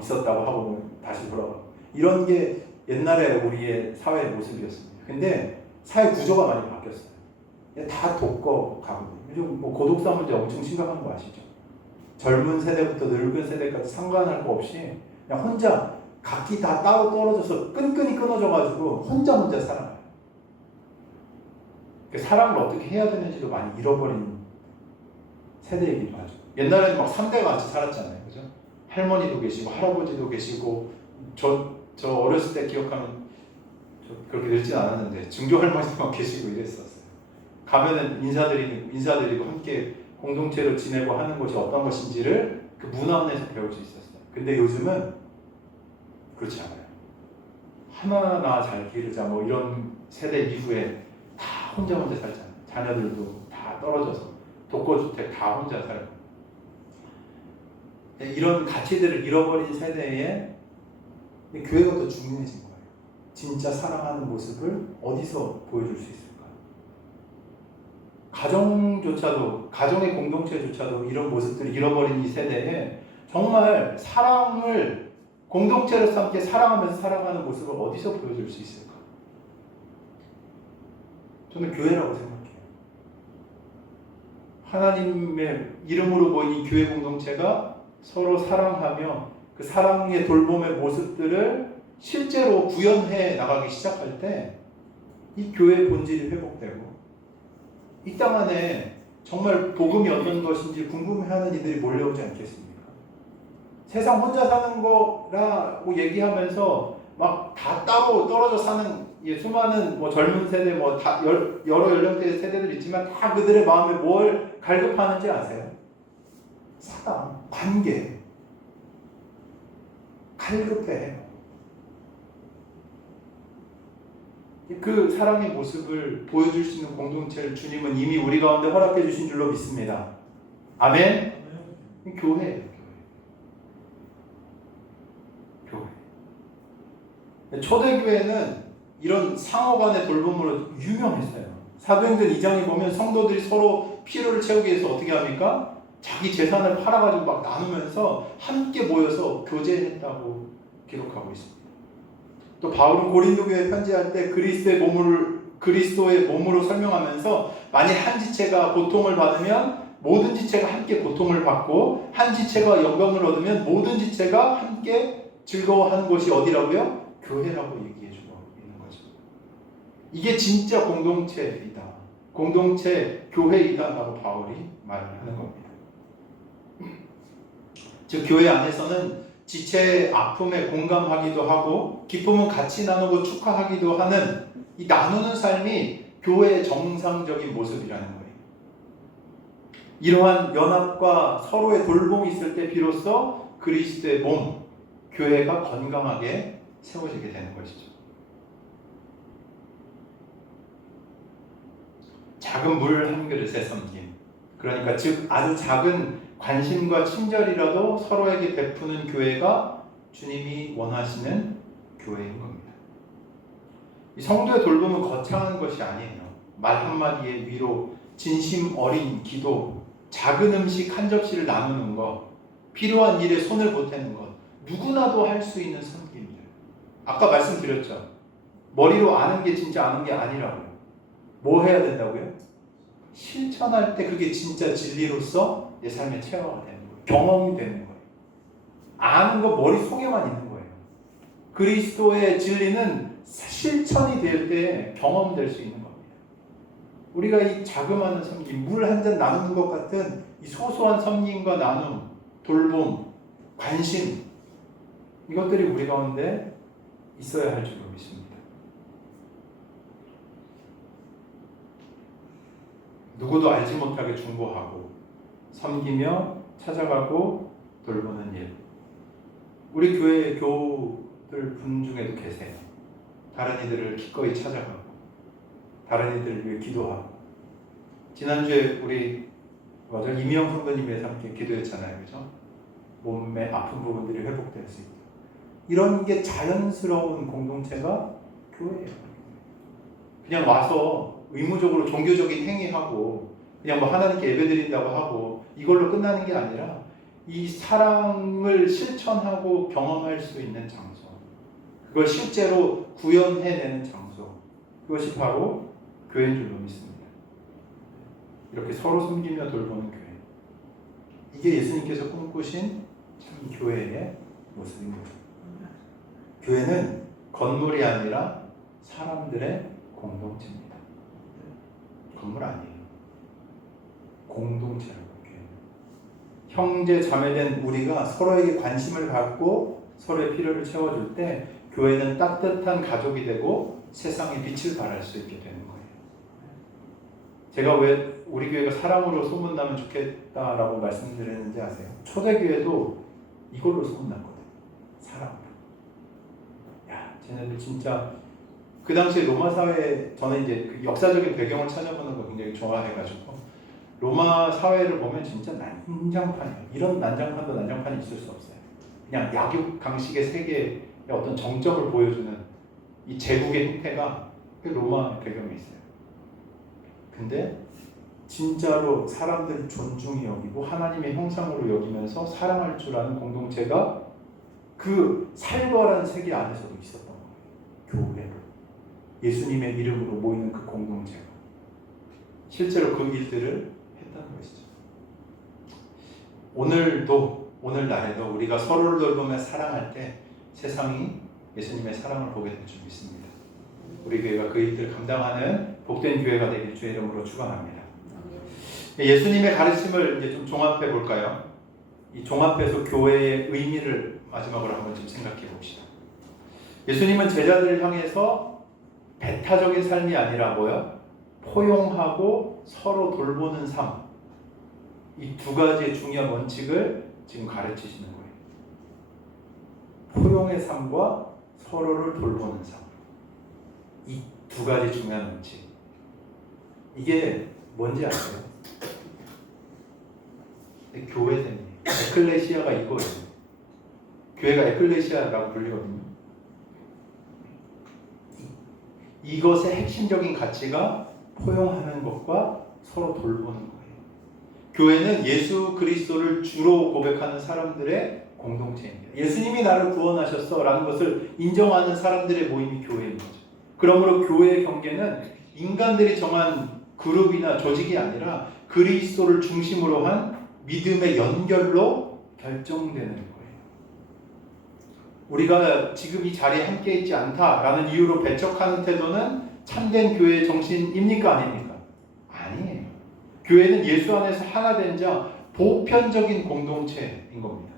있었다고 하고 다시 돌아가. 이런 게 옛날에 우리의 사회의 모습이었습니다. 근데 사회 구조가 많이 바뀌었어요. 다 독거 가거든요. 요즘 고독사 문제 엄청 심각한 거 아시죠? 젊은 세대부터 늙은 세대까지 상관할 거 없이 그냥 혼자 각기 다 따로 떨어져서 끈끈이 끊어져가지고 혼자 살아가요. 사랑을 어떻게 해야 되는지도 많이 잃어버린 세대이기도 하죠. 옛날에는 막 3대가 같이 살았잖아요. 그죠? 할머니도 계시고 할아버지도 계시고 저 어렸을 때 기억하면 저 그렇게 늙진 않았는데 증조 할머니도 막 계시고 이랬었어요. 가면은 인사드리고 함께 공동체로 지내고 하는 것이 어떤 것인지를 그 문화 안에서 배울 수 있었어요. 근데 요즘은 그렇지 않아요. 하나하나 잘 기르자 뭐 이런 세대 이후에 다 혼자 살잖아요. 자녀들도 다 떨어져서 독거주택 다 혼자 살고 이런 가치들을 잃어버린 세대에 교회가 더 중요해진 거예요. 진짜 사랑하는 모습을 어디서 보여줄 수 있을까? 가정의 공동체조차도 이런 모습들을 잃어버린 이 세대에 정말 사랑을 공동체로서 함께 사랑하면서 살아가는 모습을 어디서 보여줄 수 있을까? 저는 교회라고 생각해요. 하나님의 이름으로 모인 이 교회 공동체가 서로 사랑하며 그 사랑의 돌봄의 모습들을 실제로 구현해 나가기 시작할 때 이 교회의 본질이 회복되고 이 땅 안에 정말 복음이 어떤 것인지 궁금해하는 이들이 몰려오지 않겠습니까? 세상 혼자 사는 거라고 얘기하면서 막 다 따로 떨어져 사는 수많은 뭐 젊은 세대 뭐 다 여러 연령대의 세대들 있지만 다 그들의 마음에 뭘 갈급하는지 아세요? 사랑, 관계 갈급해요. 그 사랑의 모습을 보여줄 수 있는 공동체를 주님은 이미 우리 가운데 허락해 주신 줄로 믿습니다. 아멘? 교회예요. 교회. 초대교회는 이런 상호간의 돌봄으로 유명했어요. 사도행전 2장에 보면 성도들이 서로 필요를 채우기 위해서 어떻게 합니까? 자기 재산을 팔아가지고 막 나누면서 함께 모여서 교제했다고 기록하고 있습니다. 또 바울은 고린도 교회에 편지할 때 그리스도의 몸으로 설명하면서 만일 한 지체가 고통을 받으면 모든 지체가 함께 고통을 받고 한 지체가 영광을 얻으면 모든 지체가 함께 즐거워하는 곳이 어디라고요? 교회라고 얘기해주고 있는 거죠. 이게 진짜 공동체이다. 공동체 교회이다라고 바울이 말을 하는 겁니다. 즉 교회 안에서는 지체의 아픔에 공감하기도 하고 기쁨은 같이 나누고 축하하기도 하는 이 나누는 삶이 교회의 정상적인 모습이라는 거예요. 이러한 연합과 서로의 돌봄이 있을 때 비로소 그리스도의 몸, 교회가 건강하게 세워지게 되는 것이죠. 작은 물 한 그릇에 섬김. 그러니까 즉 아주 작은 관심과 친절이라도 서로에게 베푸는 교회가 주님이 원하시는 교회인 겁니다. 이 성도의 돌봄은 거창한 것이 아니에요. 말 한마디의 위로, 진심 어린 기도, 작은 음식 한 접시를 나누는 것, 필요한 일에 손을 보태는 것, 누구나도 할 수 있는 섬김들. 아까 말씀드렸죠. 머리로 아는 게 진짜 아는 게 아니라고요. 뭐 해야 된다고요? 실천할 때 그게 진짜 진리로서 내 삶의 체화가 되는 거예요. 경험이 되는 거예요. 아는 거 머릿속에만 있는 거예요. 그리스도의 진리는 실천이 될 때 경험될 수 있는 겁니다. 우리가 이 자그마한 섬김, 물 한 잔 나누는 것 같은 이 소소한 섬김과 나눔, 돌봄, 관심 이것들이 우리 가운데 있어야 할 줄로 믿습니다. 누구도 알지 못하게 중보하고 섬기며 찾아가고 돌보는 일. 우리 교회 교우들 분 중에도 계세요. 다른 이들을 기꺼이 찾아가고 다른 이들을 위해 기도하고. 지난주에 우리 이미영 성도님에서 함께 기도했잖아요. 그죠? 몸의 아픈 부분들이 회복될 수 있도록. 이런 게 자연스러운 공동체가 교회예요. 그냥 와서 의무적으로 종교적인 행위하고 그냥 뭐 하나님께 예배드린다고 하고 이걸로 끝나는 게 아니라 이 사랑을 실천하고 경험할 수 있는 장소, 그걸 실제로 구현해내는 장소, 그것이 바로 교회인 줄로 믿습니다. 이렇게 서로 섬기며 돌보는 교회, 이게 예수님께서 꿈꾸신 참 교회의 모습인 거죠. 교회는 건물이 아니라 사람들의 공동체입니다. 건물 아니에요. 공동체라고. 교회는 형제 자매된 우리가 서로에게 관심을 갖고 서로의 필요를 채워줄 때 교회는 따뜻한 가족이 되고 세상에 빛을 발할 수 있게 되는 거예요. 제가 왜 우리 교회가 사랑으로 소문나면 좋겠다라고 말씀드렸는지 아세요? 초대교회도 이걸로 소문났거든요. 사랑으로. 야, 쟤네들 진짜 그 당시에 로마 사회, 저는 이제 그 역사적인 배경을 찾아보는 거 굉장히 좋아해가지고 로마 사회를 보면 진짜 난장판이에요. 이런 난장판도 난장판이 있을 수 없어요. 그냥 약육 강식의 세계의 어떤 정점을 보여주는 이 제국의 형태가 로마 배경에 있어요. 근데 진짜로 사람들을 존중히 여기고 하나님의 형상으로 여기면서 사랑할 줄 아는 공동체가 그 살벌한 세계 안에서도 있었던 거예요. 교회로. 예수님의 이름으로 모이는 그 공동체가 실제로 그 일들을 했다는 것이죠. 오늘날에도 우리가 서로를 돌보며 사랑할 때 세상이 예수님의 사랑을 보게 될 줄 믿습니다. 우리 교회가 그 일들을 감당하는 복된 교회가 되길 주의 이름으로 축원합니다. 예수님의 가르침을 이제 좀 종합해 볼까요? 이 종합해서 교회의 의미를 마지막으로 한번 좀 생각해 봅시다. 예수님은 제자들을 향해서 배타적인 삶이 아니라 뭐요? 포용하고 서로 돌보는 삶. 이 두 가지의 중요한 원칙을 지금 가르치시는 거예요. 포용의 삶과 서로를 돌보는 삶. 이 두 가지 중요한 원칙. 이게 뭔지 아세요? 교회됨이에요. 에클레시아가 이거예요. 교회가 에클레시아라고 불리거든요. 이것의 핵심적인 가치가 포용하는 것과 서로 돌보는 거예요. 교회는 예수 그리스도를 주로 고백하는 사람들의 공동체입니다. 예수님이 나를 구원하셨어 라는 것을 인정하는 사람들의 모임이 교회인 거죠. 그러므로 교회의 경계는 인간들이 정한 그룹이나 조직이 아니라 그리스도를 중심으로 한 믿음의 연결로 결정되는 거예요. 우리가 지금 이 자리에 함께 있지 않다라는 이유로 배척하는 태도는 참된 교회의 정신입니까? 아닙니까? 아니에요. 교회는 예수 안에서 하나 된 자 보편적인 공동체인 겁니다.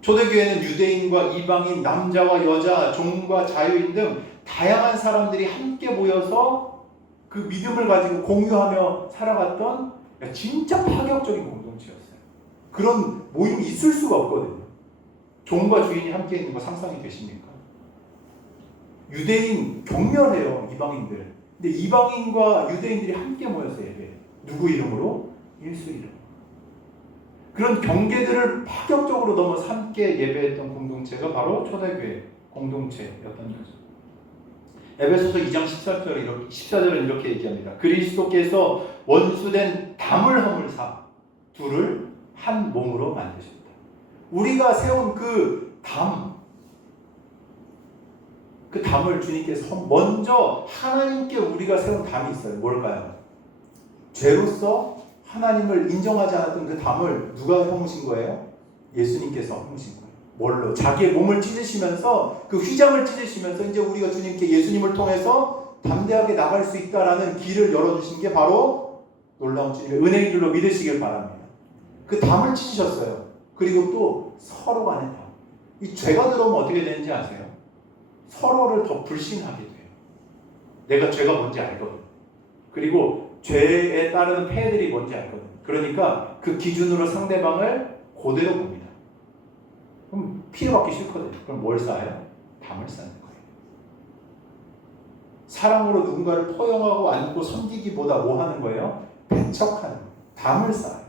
초대교회는 유대인과 이방인, 남자와 여자, 종과 자유인 등 다양한 사람들이 함께 모여서 그 믿음을 가지고 공유하며 살아갔던 진짜 파격적인 공동체였어요. 그런 모임이 있을 수가 없거든요. 종과 주인이 함께 있는 거 상상이 되십니까? 유대인 경멸해요, 이방인들. 근데 이방인과 유대인들이 함께 모여서 예배해요. 누구 이름으로? 예수 이름으로. 그런 경계들을 파격적으로 넘어서 함께 예배했던 공동체가 바로 초대교회 공동체였던 거죠. 에베소서 2장 14절은 이렇게 얘기합니다. 그리스도께서 원수된 담을 허물사 둘을 한 몸으로 만드셨다. 우리가 세운 그 담을 주님께서 먼저 하나님께 우리가 세운 담이 있어요. 뭘까요? 죄로서 하나님을 인정하지 않았던 그 담을 누가 허무신 거예요? 예수님께서 허무신 거예요. 뭘로? 자기의 몸을 찢으시면서 그 휘장을 찢으시면서 이제 우리가 주님께 예수님을 통해서 담대하게 나갈 수 있다라는 길을 열어주신 게 바로 놀라운 주님의 은혜의 길로 믿으시길 바랍니다. 그 담을 찢으셨어요. 그리고 또 서로 간의 담. 이 죄가 들어오면 어떻게 되는지 아세요? 서로를 더 불신하게 돼요. 내가 죄가 뭔지 알거든. 그리고 죄에 따르는 폐해들이 뭔지 알거든. 그러니까 그 기준으로 상대방을 그대로 봅니다. 그럼 피해받기 싫거든요. 그럼 뭘 쌓아요? 담을 쌓는 거예요. 사랑으로 누군가를 포용하고 안고 섬기기보다 뭐 하는 거예요? 배척하는 거예요. 담을 쌓아요.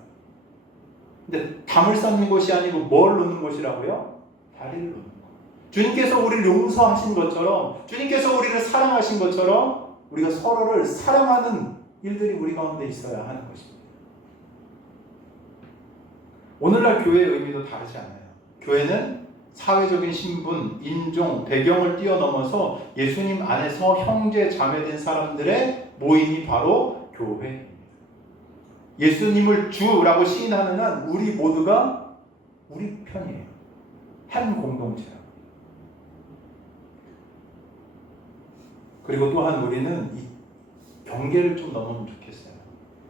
근데 담을 쌓는 것이 아니고 뭘 놓는 것이라고요? 다리를 놓는 거예요. 주님께서 우리를 용서하신 것처럼, 주님께서 우리를 사랑하신 것처럼 우리가 서로를 사랑하는 일들이 우리 가운데 있어야 하는 것입니다. 오늘날 교회의 의미도 다르지 않아요. 교회는 사회적인 신분, 인종, 배경을 뛰어넘어서 예수님 안에서 형제, 자매된 사람들의 모임이 바로 교회입니다. 예수님을 주라고 시인하는 한 우리 모두가 우리 편이에요. 한 공동체라고. 그리고 또한 우리는 이 경계를 좀 넘으면 좋겠어요.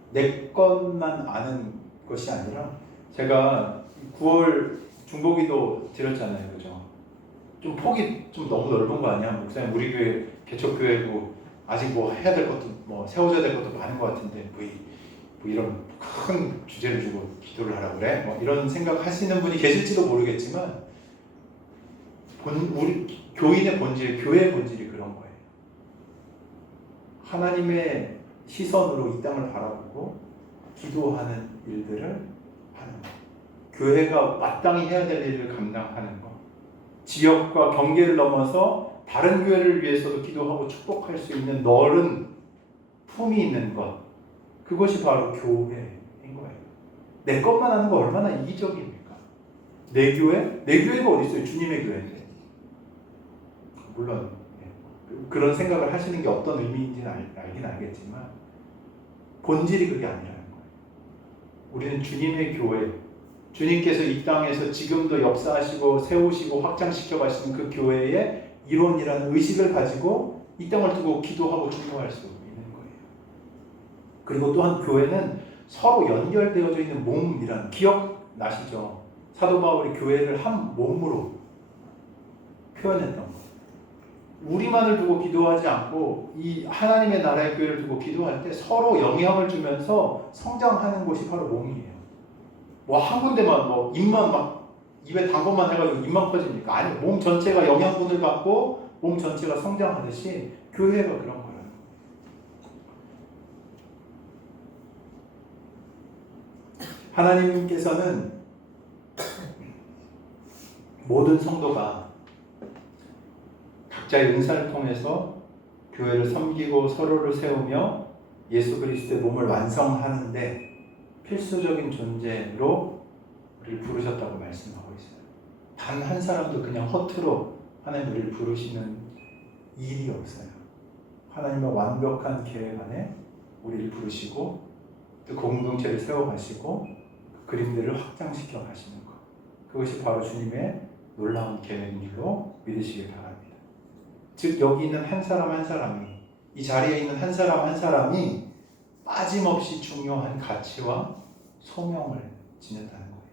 내 것만 아는 것이 아니라 제가 9월 중보기도 드렸잖아요. 그죠? 좀 폭이 좀 너무 넓은 거 아니야? 목사님 우리 교회 개척교회고 아직 뭐 해야 될 것도 뭐 세워져야 될 것도 많은 것 같은데 뭐 이런 큰 주제를 주고 기도를 하라고 그래? 뭐 이런 생각 하시는 분이 계실지도 모르겠지만 우리 교인의 본질, 교회의 본질이 그런 거예요. 하나님의 시선으로 이 땅을 바라보고 기도하는 일들을 하는 것. 교회가 마땅히 해야 될 일을 감당하는 것. 지역과 경계를 넘어서 다른 교회를 위해서도 기도하고 축복할 수 있는 넓은 품이 있는 것. 그것이 바로 교회인 거예요. 내 것만 하는 거 얼마나 이기적입니까? 내 교회? 내 교회가 어디 있어요? 주님의 교회인데. 물론 그런 생각을 하시는 게 어떤 의미인지는 알긴 알겠지만 본질이 그게 아니라는 거예요. 우리는 주님의 교회, 주님께서 이 땅에서 지금도 역사하시고 세우시고 확장시켜 가시는 그 교회의 일원이라는 의식을 가지고 이 땅을 두고 기도하고 충성할 수 있는 거예요. 그리고 또한 교회는 서로 연결되어져 있는 몸이라는, 기억나시죠? 사도 바울이 교회를 한 몸으로 표현했던 거. 우리만을 두고 기도하지 않고 이 하나님의 나라의 교회를 두고 기도할 때 서로 영향을 주면서 성장하는 곳이 바로 몸이에요. 뭐 한 군데만 뭐 입만 막 입에 단 것만 해가지고 입만 커집니까? 아니요. 몸 전체가 영양분을 받고 몸 전체가 성장하듯이 교회가 그런 거예요. 하나님께서는 모든 성도가 각자의 은사를 통해서 교회를 섬기고 서로를 세우며 예수 그리스도의 몸을 완성하는데 필수적인 존재로 우리를 부르셨다고 말씀하고 있어요. 단 한 사람도 그냥 허투루 하나님 우리를 부르시는 일이 없어요. 하나님의 완벽한 계획 안에 우리를 부르시고 또 공동체를 세워가시고 그 그림들을 확장시켜 가시는 것. 그것이 바로 주님의 놀라운 계획인 줄로 믿으시길 바랍니다. 즉 여기 있는 한 사람 한 사람이, 이 자리에 있는 한 사람 한 사람이 빠짐없이 중요한 가치와 소명을 지녔다는 거예요.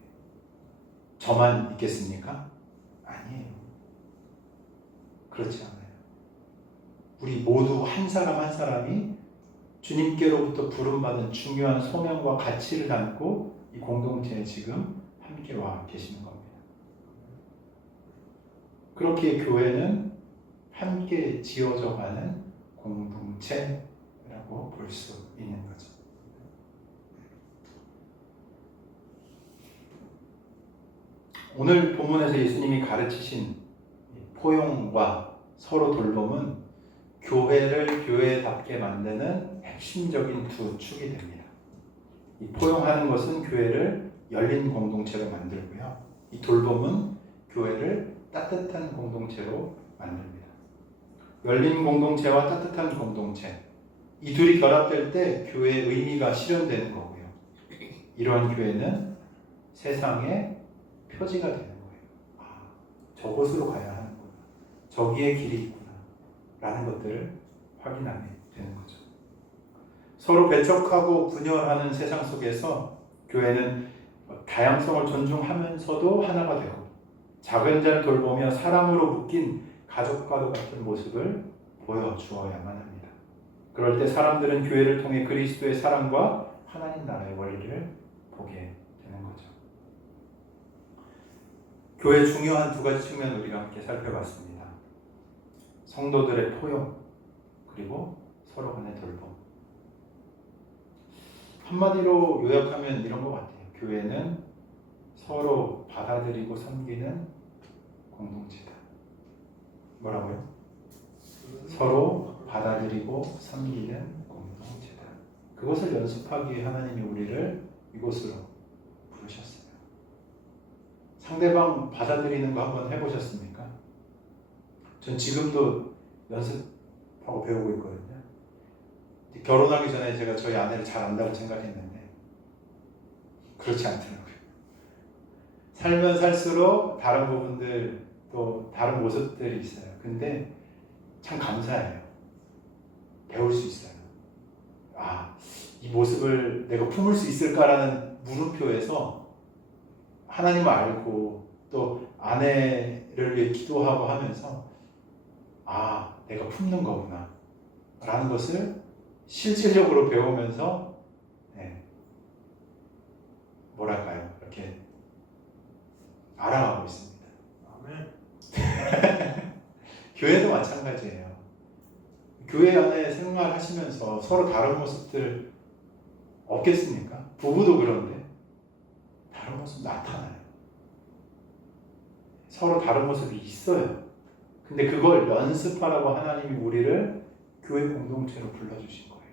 저만 있겠습니까? 아니에요. 그렇지 않아요. 우리 모두 한 사람 한 사람이 주님께로부터 부름받은 중요한 소명과 가치를 담고 이 공동체에 지금 함께 와 계시는 겁니다. 그렇게 교회는 함께 지어져 가는 공동체라고 볼 수 있는 거죠. 오늘 본문에서 예수님이 가르치신 포용과 서로 돌봄은 교회를 교회답게 만드는 핵심적인 두 축이 됩니다. 이 포용하는 것은 교회를 열린 공동체로 만들고요. 이 돌봄은 교회를 따뜻한 공동체로 만듭니다. 열린 공동체와 따뜻한 공동체, 이 둘이 결합될 때 교회의 의미가 실현되는 거고요. 이러한 교회는 세상의 표지가 되는 거예요. 아, 저곳으로 가야 하는구나. 저기에 길이 있구나. 라는 것들을 확인하게 되는 거죠. 서로 배척하고 분열하는 세상 속에서 교회는 다양성을 존중하면서도 하나가 되고 작은 자를 돌보며 사랑으로 묶인 가족과도 같은 모습을 보여주어야만 합니다. 그럴 때 사람들은 교회를 통해 그리스도의 사랑과 하나님 나라의 원리를 보게 되는 거죠. 교회의 중요한 두 가지 측면을 우리가 함께 살펴봤습니다. 성도들의 포용, 그리고 서로 간의 돌봄. 한마디로 요약하면 이런 것 같아요. 교회는 서로 받아들이고 섬기는 공동체다. 뭐라고요? 서로 받아들이고 섬기는 공동체다. 그것을 연습하기 위해 하나님이 우리를 이곳으로 부르셨어요. 상대방 받아들이는 거 한번 해보셨습니까? 전 지금도 연습하고 배우고 있거든요. 결혼하기 전에 제가 저희 아내를 잘 안다고 생각했는데 그렇지 않더라고요. 살면 살수록 다른 부분들 또 다른 모습들이 있어요. 근데 참 감사해요. 배울 수 있어요. 이 모습을 내가 품을 수 있을까라는 물음표에서 하나님을 알고 또 아내를 위해 기도하고 하면서 내가 품는 거구나 라는 것을 실질적으로 배우면서 뭐랄까요, 이렇게 알아가고 있습니다. 교회도 마찬가지예요. 교회 안에 생활하시면서 서로 다른 모습들 없겠습니까? 부부도 그런데 다른 모습 나타나요. 서로 다른 모습이 있어요. 근데 그걸 연습하라고 하나님이 우리를 교회 공동체로 불러주신 거예요.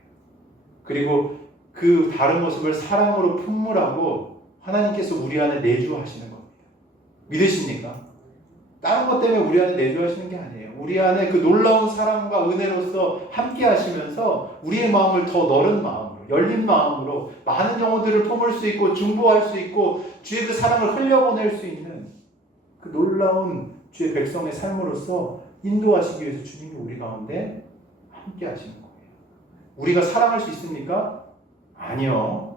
그리고 그 다른 모습을 사랑으로 품으라고 하나님께서 우리 안에 내주하시는 겁니다. 믿으십니까? 다른 것 때문에 우리 안에 내주하시는 게 아니에요. 우리 안에 그 놀라운 사랑과 은혜로서 함께 하시면서 우리의 마음을 더 넓은 마음으로, 열린 마음으로 많은 영혼들을 품을 수 있고 중보할 수 있고 주의 그 사랑을 흘려보낼 수 있는 그 놀라운 주의 백성의 삶으로서 인도하시기 위해서 주님이 우리 가운데 함께 하시는 거예요. 우리가 사랑할 수 있습니까? 아니요.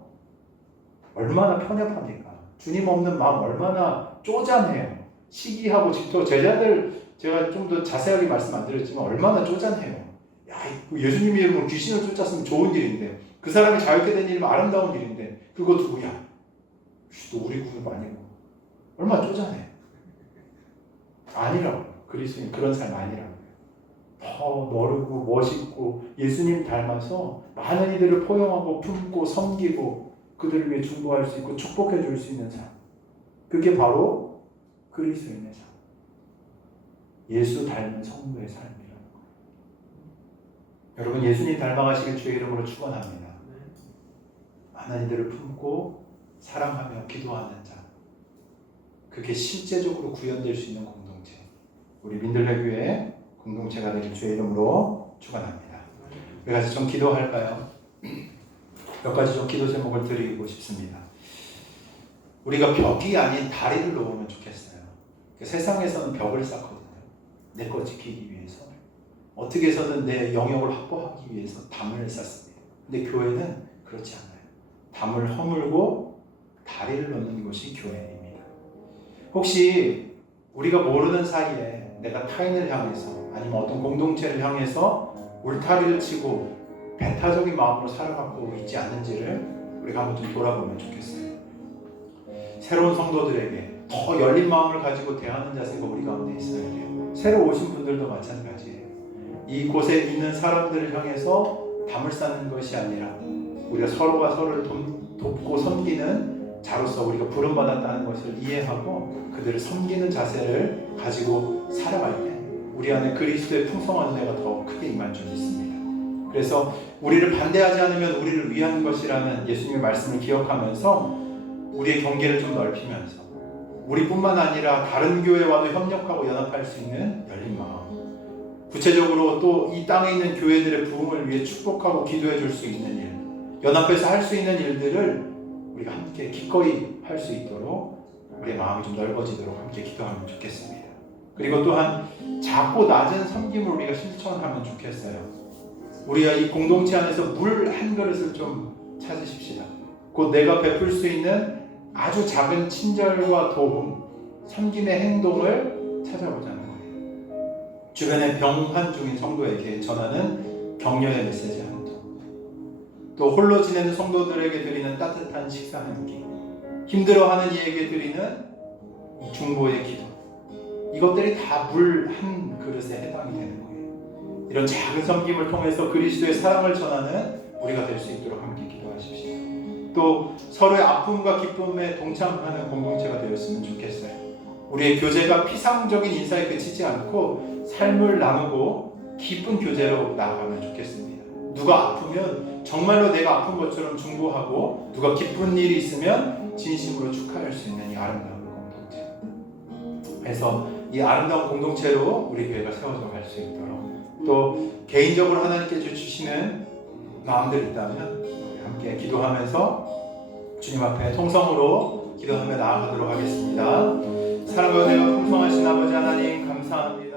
얼마나 편협합니까? 주님 없는 마음 얼마나 쪼잔해요. 시기하고 질투. 제자들 제가 좀 더 자세하게 말씀 안 드렸지만 얼마나 쪼잔해요. 예수님 이름으로 귀신을 쫓았으면 좋은 일인데 그 사람이 자유케 된 일이면 아름다운 일인데 그거 누구야? 또 우리 그룹 아니고. 얼마나 쪼잔해. 아니라고요. 그리스도인 그런 삶 아니라고요. 더 너르고 멋있고 예수님 닮아서 많은 이들을 포용하고 품고 섬기고 그들을 위해 중보할 수 있고 축복해 줄 수 있는 삶. 그게 바로 그리스도인의 삶. 예수 닮은 성도의 삶이라는 거예요. 여러분 예수님 닮아가시길 주의 이름으로 축원합니다. 많은 이들을 품고 사랑하며 기도하는 자. 그게 실제적으로 구현될 수 있는 공동체. 우리 민들레교회 공동체가 되길 주의 이름으로 축원합니다. 우리 같이 좀 기도할까요? 몇 가지 좀 기도 제목을 드리고 싶습니다. 우리가 벽이 아닌 다리를 놓으면 좋겠어요. 세상에서는 벽을 쌓거든요. 내 거 지키기 위해서. 어떻게 해서든 내 영역을 확보하기 위해서 담을 쌓습니다. 근데 교회는 그렇지 않아요. 담을 허물고 다리를 놓는 것이 교회입니다. 혹시 우리가 모르는 사이에 내가 타인을 향해서 아니면 어떤 공동체를 향해서 울타리를 치고 배타적인 마음으로 살아가고 있지 않는지를 우리가 한번 좀 돌아보면 좋겠어요. 새로운 성도들에게 더 열린 마음을 가지고 대하는 자세가 우리 가운데 있어야 돼요. 새로 오신 분들도 마찬가지예요. 이곳에 있는 사람들을 향해서 담을 쌓는 것이 아니라 우리가 서로가 서로를 돕고 섬기는 자로서 우리가 부름받았다는 것을 이해하고 그들을 섬기는 자세를 가지고 살아갈 때 우리 안에 그리스도의 풍성한 은혜가 더 크게 임할 줄 믿습니다. 그래서 우리를 반대하지 않으면 우리를 위한 것이라는 예수님의 말씀을 기억하면서 우리의 경계를 좀 넓히면서 우리뿐만 아니라 다른 교회와도 협력하고 연합할 수 있는 열린 마음, 구체적으로 또 이 땅에 있는 교회들의 부흥을 위해 축복하고 기도해 줄 수 있는 일, 연합해서 할 수 있는 일들을 우리가 함께 기꺼이 할 수 있도록 우리의 마음이 좀 넓어지도록 함께 기도하면 좋겠습니다. 그리고 또한 작고 낮은 섬김을 우리가 실천하면 좋겠어요. 우리가 이 공동체 안에서 물 한 그릇을 좀 찾으십시다. 곧 내가 베풀 수 있는 아주 작은 친절과 도움, 섬김의 행동을 찾아보자는 거예요. 주변에 병환 중인 성도에게 전하는 격려의 메시지 한 통, 또 홀로 지내는 성도들에게 드리는 따뜻한 식사 한 끼, 힘들어하는 이에게 드리는 중보의 기도, 이것들이 다 물 한 그릇에 해당이 되는 거예요. 이런 작은 섬김을 통해서 그리스도의 사랑을 전하는 우리가 될 수 있도록 함께 기도하십시오. 또 서로의 아픔과 기쁨에 동참하는 공동체가 되었으면 좋겠어요. 우리의 교제가 피상적인 인사에 그치지 않고 삶을 나누고 기쁜 교제로 나아가면 좋겠습니다. 누가 아프면 정말로 내가 아픈 것처럼 중보하고 누가 기쁜 일이 있으면 진심으로 축하할 수 있는 이 아름다운 공동체. 그래서 이 아름다운 공동체로 우리 교회가 세워져 갈 수 있도록 또 개인적으로 하나님께 주시는 마음들이 있다면 함께 기도하면서 주님 앞에 통성으로 기도하며 나아가도록 하겠습니다. 사랑과 은혜가 풍성하신 아버지 하나님 감사합니다.